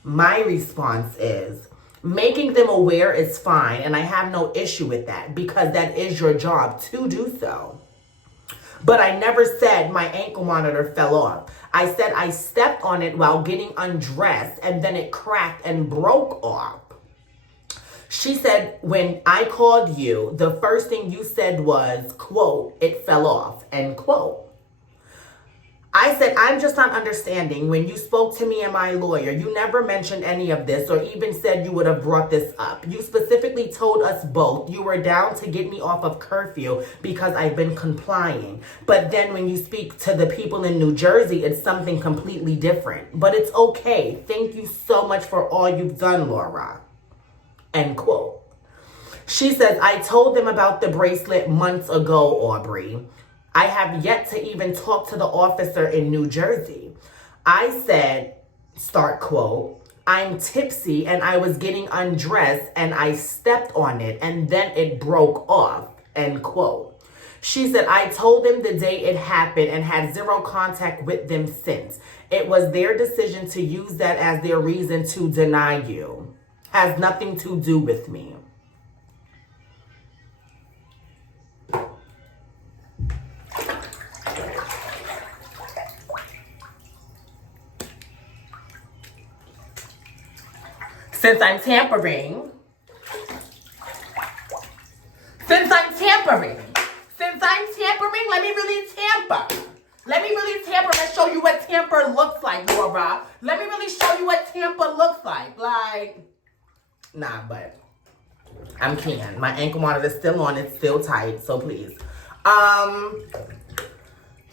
My response is, making them aware is fine, and I have no issue with that because that is your job to do so. But I never said my ankle monitor fell off. I said I stepped on it while getting undressed and then it cracked and broke off. She said when I called you, the first thing you said was, quote, it fell off, end quote. I said, I'm just not understanding. When you spoke to me and my lawyer, you never mentioned any of this or even said you would have brought this up. You specifically told us both you were down to get me off of curfew because I've been complying. But then when you speak to the people in New Jersey, it's something completely different. But it's okay. Thank you so much for all you've done, Laura. End quote. She says, I told them about the bracelet months ago, Aubrey. I have yet to even talk to the officer in New Jersey. I said, start quote, I'm tipsy and I was getting undressed and I stepped on it and then it broke off, end quote. She said, I told them the day it happened and had zero contact with them since. It was their decision to use that as their reason to deny you. Has nothing to do with me. Since I'm tampering, let me really tamper. Let me really tamper and show you what tamper looks like, Laura. Let me really show you what tamper looks like. Like, nah, but I'm can. My ankle monitor's still on. It's still tight, so please.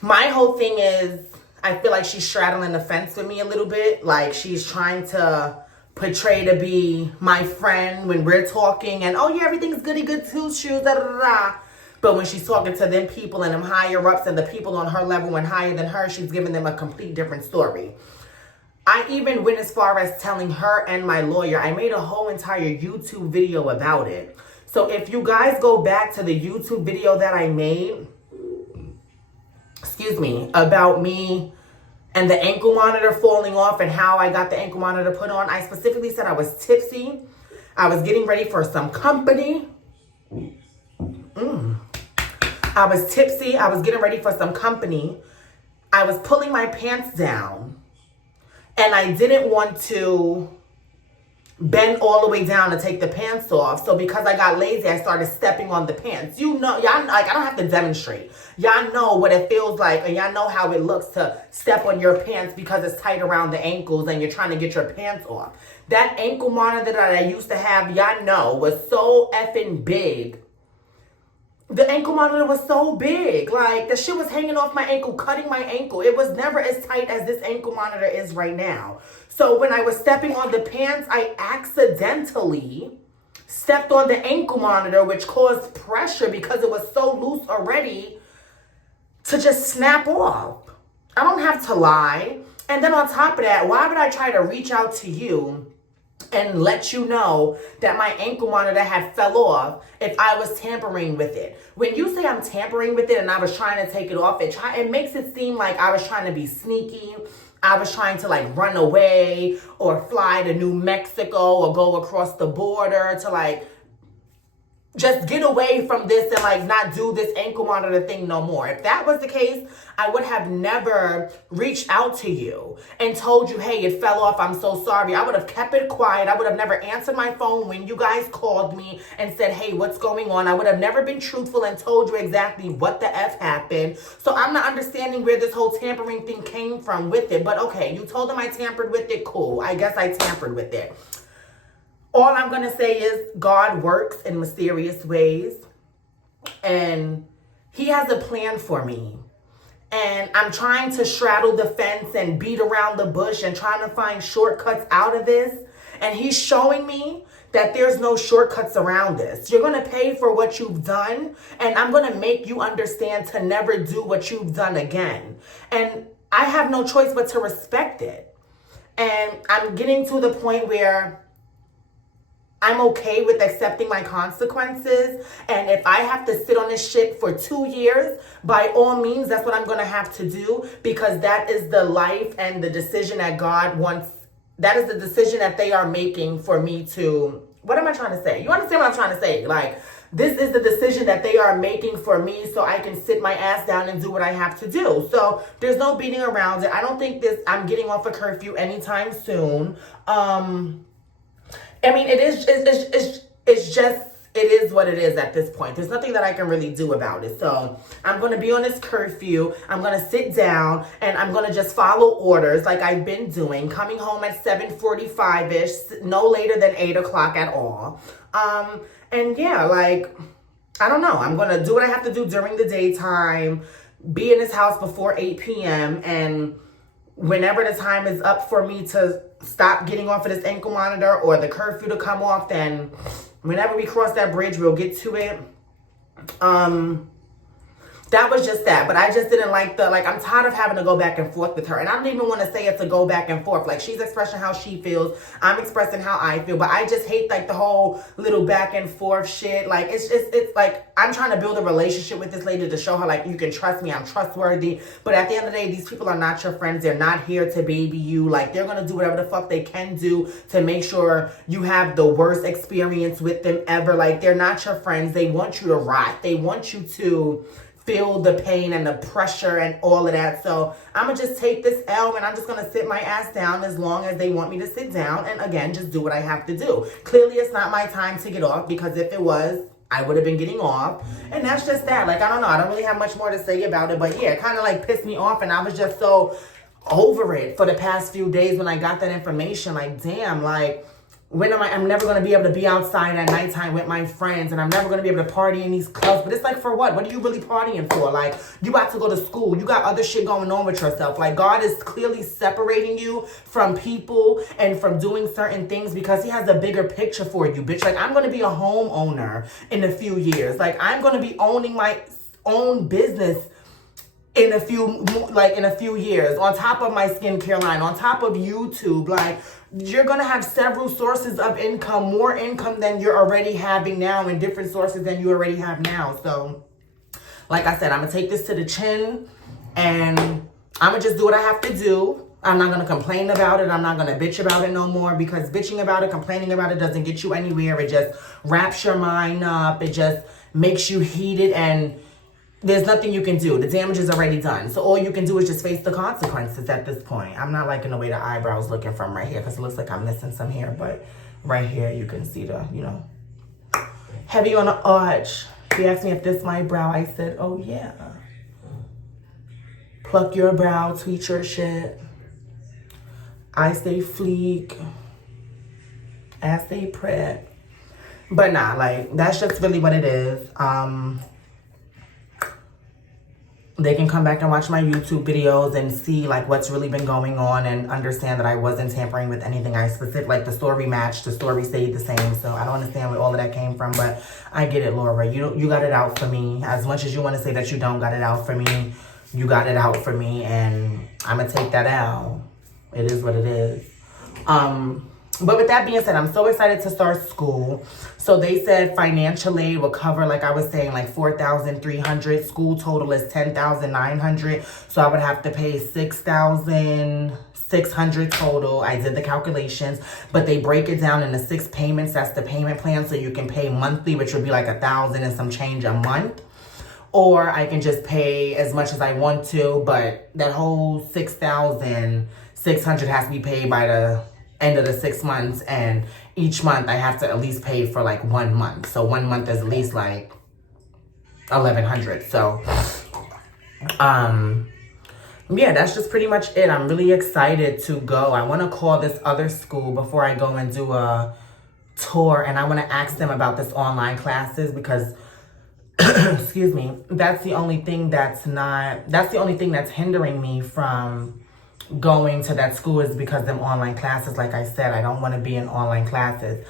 My whole thing is, I feel like she's straddling the fence with me a little bit. Like, she's trying to portray to be my friend when we're talking. And, oh, yeah, everything's goody good too, shoes, da da da da. But when she's talking to them people and them higher ups and the people on her level and higher than her, she's giving them a complete different story. I even went as far as telling her and my lawyer, I made a whole entire YouTube video about it. So if you guys go back to the YouTube video that I made, about me and the ankle monitor falling off and how I got the ankle monitor put on, I specifically said I was tipsy. I was getting ready for some company. I was tipsy. I was getting ready for some company. I was pulling my pants down. And I didn't want to bend all the way down to take the pants off. So because I got lazy, I started stepping on the pants. You know, y'all, like, I don't have to demonstrate. Y'all know what it feels like, and y'all know how it looks to step on your pants because it's tight around the ankles and you're trying to get your pants off. That ankle monitor that I used to have, y'all know, was so effing big. The ankle monitor was so big. Like, the shit was hanging off my ankle, cutting my ankle. It was never as tight as this ankle monitor is right now. So when I was stepping on the pants, I accidentally stepped on the ankle monitor, which caused pressure because it was so loose already to just snap off. I don't have to lie. And then on top of that, why would I try to reach out to you and let you know that my ankle monitor had fell off if I was tampering with it? When you say I'm tampering with it and I was trying to take it off, it makes it seem like I was trying to be sneaky. I was trying to like run away or fly to New Mexico or go across the border to like just get away from this and like not do this ankle monitor thing no more. If that was the case, I would have never reached out to you and told you, hey, it fell off, I'm so sorry. I would have kept it quiet. I would have never answered my phone when you guys called me and said, hey, what's going on? I would have never been truthful and told you exactly what the F happened. So I'm not understanding where this whole tampering thing came from with it. But okay, you told them I tampered with it, cool. I guess I tampered with it. All I'm going to say is God works in mysterious ways, and he has a plan for me. And I'm trying to straddle the fence and beat around the bush and trying to find shortcuts out of this. And he's showing me that there's no shortcuts around this. You're going to pay for what you've done, and I'm going to make you understand to never do what you've done again. And I have no choice but to respect it. And I'm getting to the point where I'm okay with accepting my consequences. And if I have to sit on this shit for 2 years, by all means, that's what I'm going to have to do, because that is the life and the decision that God wants. That is the decision that they are making for me to, what am I trying to say? You understand what I'm trying to say? Like, this is the decision that they are making for me so I can sit my ass down and do what I have to do. So there's no beating around it. I don't think I'm getting off a curfew anytime soon. I mean, it is what it is at this point. There's nothing that I can really do about it. So I'm going to be on this curfew. I'm going to sit down and I'm going to just follow orders like I've been doing, coming home at 7:45-ish, no later than 8 o'clock at all. And yeah, like, I don't know. I'm going to do what I have to do during the daytime, be in this house before 8 p.m. And whenever the time is up for me to stop getting off of this ankle monitor or the curfew to come off, then whenever we cross that bridge, we'll get to it. that was just that. But I just didn't like I'm tired of having to go back and forth with her. And I don't even want to say it's a go back and forth. Like, she's expressing how she feels, I'm expressing how I feel. But I just hate like the whole little back and forth shit. Like, it's like, I'm trying to build a relationship with this lady to show her like, you can trust me, I'm trustworthy. But at the end of the day, these people are not your friends. They're not here to baby you. Like, they're gonna do whatever the fuck they can do to make sure you have the worst experience with them ever. Like, they're not your friends. They want you to rot. They want you to feel the pain and the pressure and all of that. So I'm gonna just take this L, and I'm just gonna sit my ass down as long as they want me to sit down, and again, just do what I have to do. Clearly it's not my time to get off, because if it was, I would have been getting off. And that's just that. Like, I don't know, I don't really have much more to say about it, but yeah, it kind of like pissed me off, and I was just so over it for the past few days when I got that information. Like, damn, like, when I'm never going to be able to be outside at nighttime with my friends, and I'm never going to be able to party in these clubs. But it's like, for what? What are you really partying for? Like, you about to go to school. You got other shit going on with yourself. Like, God is clearly separating you from people and from doing certain things because he has a bigger picture for you, bitch. Like, I'm going to be a homeowner in a few years. Like, I'm going to be owning my own business in a few years, on top of my skincare line, on top of YouTube. Like, you're gonna have several sources of income, more income than you're already having now, and different sources than you already have now. So, like I said, I'm gonna take this to the chin, and I'm gonna just do what I have to do. I'm not gonna complain about it. I'm not gonna bitch about it no more, because bitching about it, complaining about it doesn't get you anywhere. It just wraps your mind up. It just makes you heated, and there's nothing you can do. The damage is already done. So all you can do is just face the consequences at this point. I'm not liking the way the eyebrows looking from right here, because it looks like I'm missing some hair. But right here, you can see the, heavy on the arch. He asked me if this my brow. I said, oh yeah. Pluck your brow, tweet your shit. I stay fleek. Ass stay pret. But nah, like, that's just really what it is. They can come back and watch my YouTube videos and see like what's really been going on, and understand that I wasn't tampering with anything. I specific, like, the story matched, the story stayed the same. So I don't understand where all of that came from, but I get it, Laura. You got it out for me. As much as you want to say that you don't got it out for me, you got it out for me, and I'm gonna take that out. It is what it is. But with that being said, I'm so excited to start school. So they said financial aid will cover, like I was saying, like $4,300. School total is $10,900. So I would have to pay $6,600 total. I did the calculations, but they break it down into 6 payments. That's the payment plan. So you can pay monthly, which would be like $1,000 and some change a month. Or I can just pay as much as I want to, but that whole $6,600 has to be paid by the end of the 6 months, and each month I have to at least pay for like 1 month. So 1 month is at least like $1,100. So yeah, that's just pretty much it. I'm really excited to go. I want to call this other school before I go and do a tour, and I want to ask them about this online classes, because excuse me, that's the only thing that's hindering me from going to that school, is because them online classes. Like I said, I don't want to be in online classes.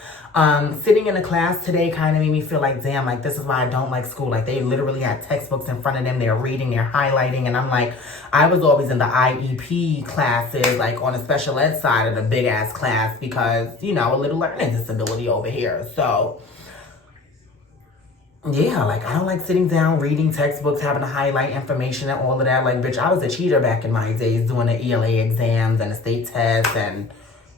Sitting in a class today kind of made me feel like, damn, like, this is why I don't like school. Like, they literally had textbooks in front of them. They're reading, they're highlighting. And I'm like, I was always in the IEP classes, like on a special ed side of the big ass class, because, a little learning disability over here. So yeah, like, I don't like sitting down, reading textbooks, having to highlight information and all of that. Like, bitch, I was a cheater back in my days, doing the ELA exams and the state tests and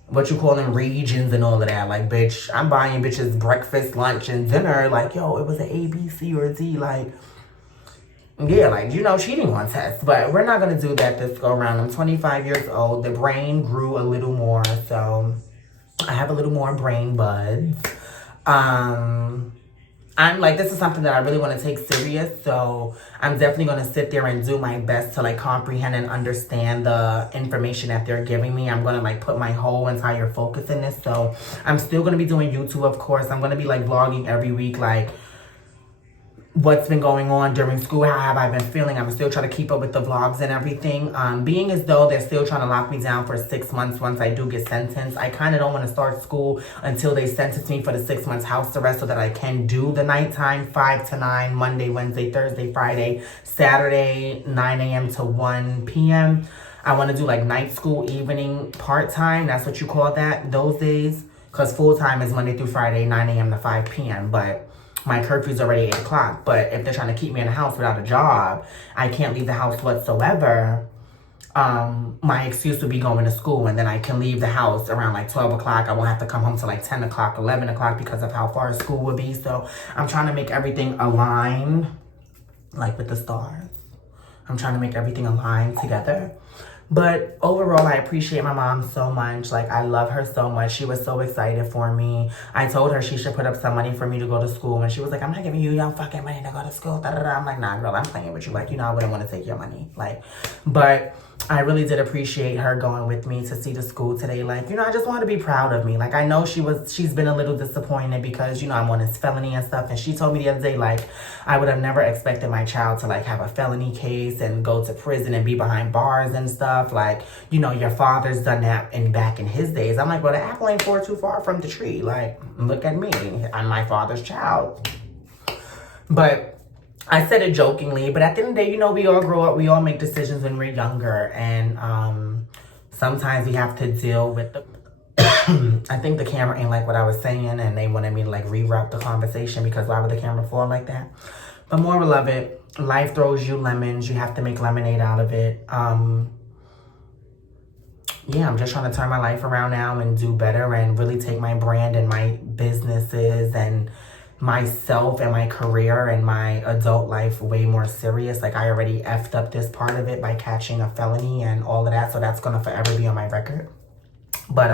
what you call them, regions and all of that. Like, bitch, I'm buying bitches breakfast, lunch, and dinner. Like, yo, it was an A, B, C, or D. Like, yeah, like, cheating on tests. But we're not going to do that this go around. I'm 25 years old. The brain grew a little more, so I have a little more brain buds. I'm like, this is something that I really want to take serious, so I'm definitely going to sit there and do my best to, like, comprehend and understand the information that they're giving me. I'm going to, like, put my whole entire focus in this, so I'm still going to be doing YouTube, of course. I'm going to be, like, vlogging every week, like, what's been going on during school, how have I been feeling. I'm still trying to keep up with the vlogs and everything. Being as though they're still trying to lock me down for 6 months once I do get sentenced. I kind of don't want to start school until they sentence me for the 6 months house arrest so that I can do the nighttime 5 to 9, Monday, Wednesday, Thursday, Friday, Saturday, 9 a.m. to 1 p.m. I want to do like night school, evening, part-time. That's what you call that those days. Because full-time is Monday through Friday, 9 a.m. to 5 p.m. But my curfew's already 8 o'clock. But if they're trying to keep me in the house without a job, I can't leave the house whatsoever. My excuse would be going to school, and then I can leave the house around like 12 o'clock. I won't have to come home till like 10 o'clock, 11 o'clock because of how far school would be. So I'm trying to make everything align, like with the stars. I'm trying to make everything align together. But overall, I appreciate my mom so much. Like, I love her so much. She was so excited for me. I told her she should put up some money for me to go to school. And she was like, I'm not giving you your fucking money to go to school. Da, da, da. I'm like, nah, girl, I'm playing with you. Like, you know, I wouldn't want to take your money. Like, but I really did appreciate her going with me to see the school today. Like, you know, I just want to be proud of me. Like, I know she's been a little disappointed because, you know, I'm on this felony and stuff. And she told me the other day, like, I would have never expected my child to, like, have a felony case and go to prison and be behind bars and stuff. Like, you know, your father's done that back in his days. I'm like, well, the apple ain't too far from the tree. Like, look at me. I'm my father's child. But I said it jokingly, but at the end of the day, you know, we all grow up, we all make decisions when we're younger, and sometimes we have to deal with the I think the camera ain't like what I was saying, and they wanted me to like reroute the conversation because why would the camera fall like that? But moral of it, life throws you lemons, you have to make lemonade out of it. Yeah, I'm just trying to turn my life around now and do better and really take my brand and my businesses and myself and my career and my adult life way more serious. Like, I already effed up this part of it by catching a felony and all of that, so that's gonna forever be on my record. But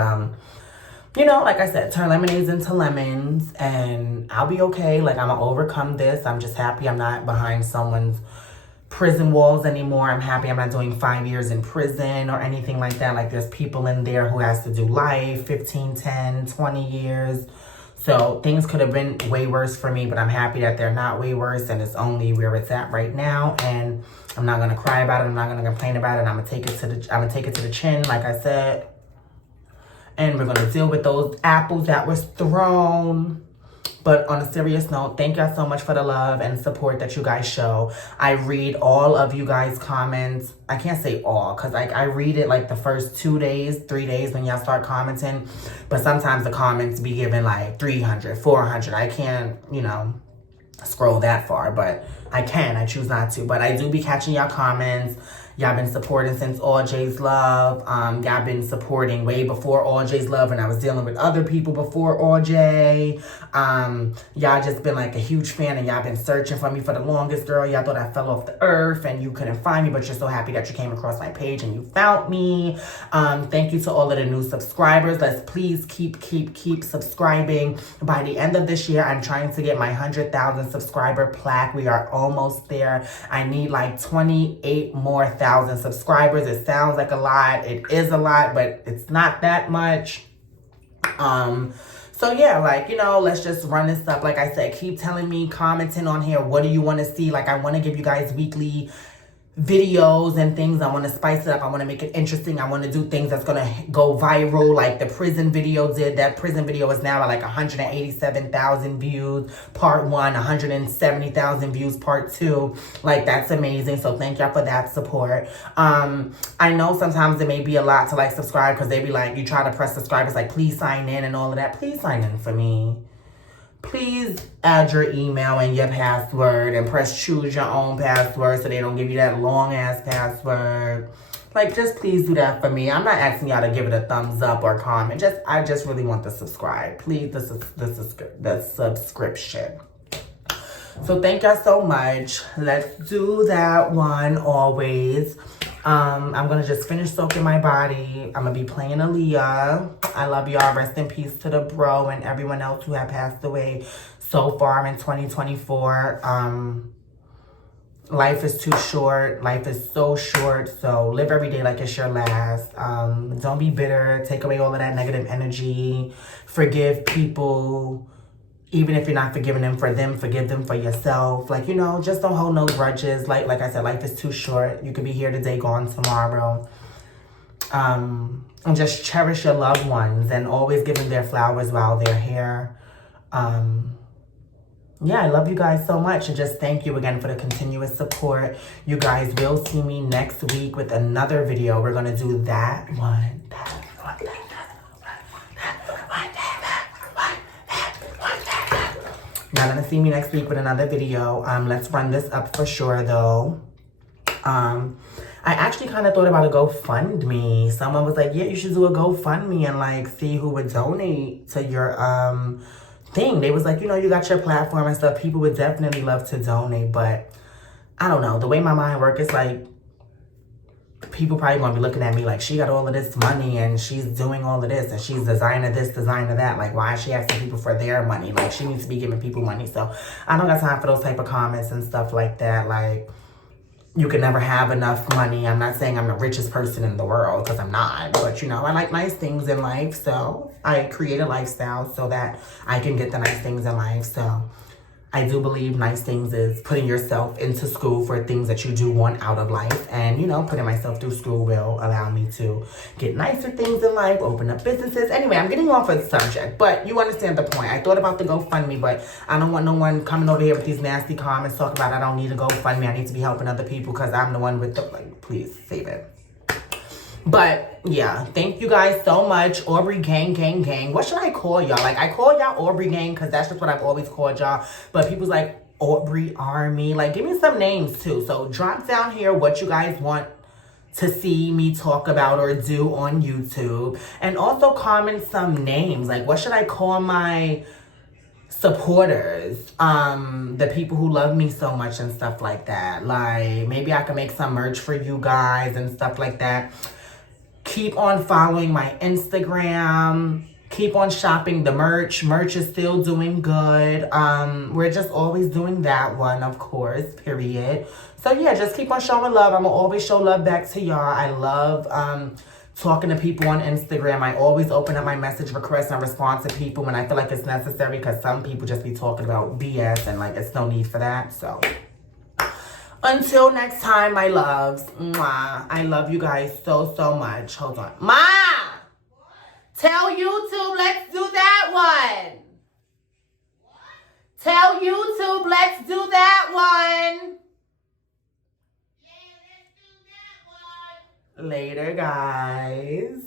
you know, like I said, turn lemonades into lemons and I'll be okay. Like, I'm gonna overcome this. I'm just happy I'm not behind someone's prison walls anymore. I'm happy I'm not doing 5 years in prison or anything like that. Like, there's people in there who has to do life, 15, 10, 20 years. So things could have been way worse for me, but I'm happy that they're not way worse and it's only where it's at right now. And I'm not gonna cry about it. I'm not gonna complain about it. I'm gonna take it to the chin, like I said. And we're gonna deal with those apples that was thrown. But on a serious note, thank y'all so much for the love and support that you guys show. I read all of you guys' comments. I can't say all, because I read it like the first 2 days, 3 days when y'all start commenting. But sometimes the comments be given like 300, 400. I can't, you know, scroll that far, but I can. I choose not to. But I do be catching y'all comments. Y'all been supporting since All J's Love. Y'all been supporting way before All J's Love, and I was dealing with other people before All J. Y'all just been like a huge fan, and y'all been searching for me for the longest, girl. Y'all thought I fell off the earth and you couldn't find me, but you're so happy that you came across my page and you found me. Thank you to all of the new subscribers. Let's please keep subscribing. By the end of this year, I'm trying to get my 100,000 subscriber plaque. We are almost there. I need like 28 more thousand subscribers. It sounds like a lot. It is a lot, but it's not that much. So yeah, like, you know, let's just run this up. Like I said, keep telling me, commenting on here, what do you want to see? Like, I want to give you guys weekly videos and things. I want to spice it up. I want to make it interesting. I want to do things that's going to go viral, like the prison video did. That prison video is now at like 187,000 views, part 1, 170,000 views, part 2. Like, that's amazing. So thank y'all for that support. I know sometimes it may be a lot to like subscribe, because they be like, you try to press subscribe, it's like, please sign in and all of that. Please sign in for me. Please add your email and your password and press choose your own password so they don't give you that long ass password. Like, just please do that for me. I'm not asking y'all to give it a thumbs up or comment. I just really want the subscribe. Please, the subscription. So thank y'all so much. Let's do that one always. I'm gonna just finish soaking my body. I'm gonna be playing Aaliyah. I love y'all. Rest in peace to the bro and everyone else who have passed away so far in 2024. Life is too short. Life is so short. So live every day like it's your last. Don't be bitter. Take away all of that negative energy. Forgive people. even if you're not forgiving them for them, forgive them for yourself. Like, you know, just don't hold no grudges. Like I said, life is too short. You could be here today, gone tomorrow. And just cherish your loved ones and always give them their flowers while they're here. Yeah, I love you guys so much, and just thank you again for the continuous support. You guys will see me next week with another video. We're gonna do that one. You're gonna see me next week with another video. Let's run this up for sure though. I actually kind of thought about a GoFundMe. Someone was like, yeah, you should do a GoFundMe and like see who would donate to your thing. They was like, you know, you got your platform and stuff. People would definitely love to donate, but I don't know. The way my mind works, it's like people probably gonna be looking at me like she got all of this money and she's doing all of this and she's designer this, designer that. Like, why is she asking people for their money? Like, she needs to be giving people money. So I don't got time for those type of comments and stuff like that. Like, you can never have enough money. I'm not saying I'm the richest person in the world, because I'm not. But, you know, I like nice things in life. So I create a lifestyle so that I can get the nice things in life. So I do believe nice things is putting yourself into school for things that you do want out of life. And, you know, putting myself through school will allow me to get nicer things in life, open up businesses. Anyway, I'm getting off of the subject, but you understand the point. I thought about the GoFundMe, but I don't want no one coming over here with these nasty comments talking about I don't need a GoFundMe. I need to be helping other people because I'm the one with the, like, please save it. But yeah, thank you guys so much. Aubrey gang, gang, gang. What should I call y'all? Like, I call y'all Aubrey gang because that's just what I've always called y'all. But people's like, Aubrey Army. Like, give me some names too. So drop down here what you guys want to see me talk about or do on YouTube. And also comment some names. Like, what should I call my supporters? The people who love me so much and stuff like that. Like, maybe I can make some merch for you guys and stuff like that. Keep on following my Instagram. Keep on shopping the merch. Merch is still doing good. We're just always doing that one, of course, period. So yeah, just keep on showing love. I'm gonna always show love back to y'all. I love talking to people on Instagram. I always open up my message requests and respond to people when I feel like it's necessary, because some people just be talking about BS and like it's no need for that. So until next time, my loves. Mwah. I love you guys so, so much. Hold on. Ma! Tell YouTube, let's do that one. Tell YouTube, let's do that one. Later, guys.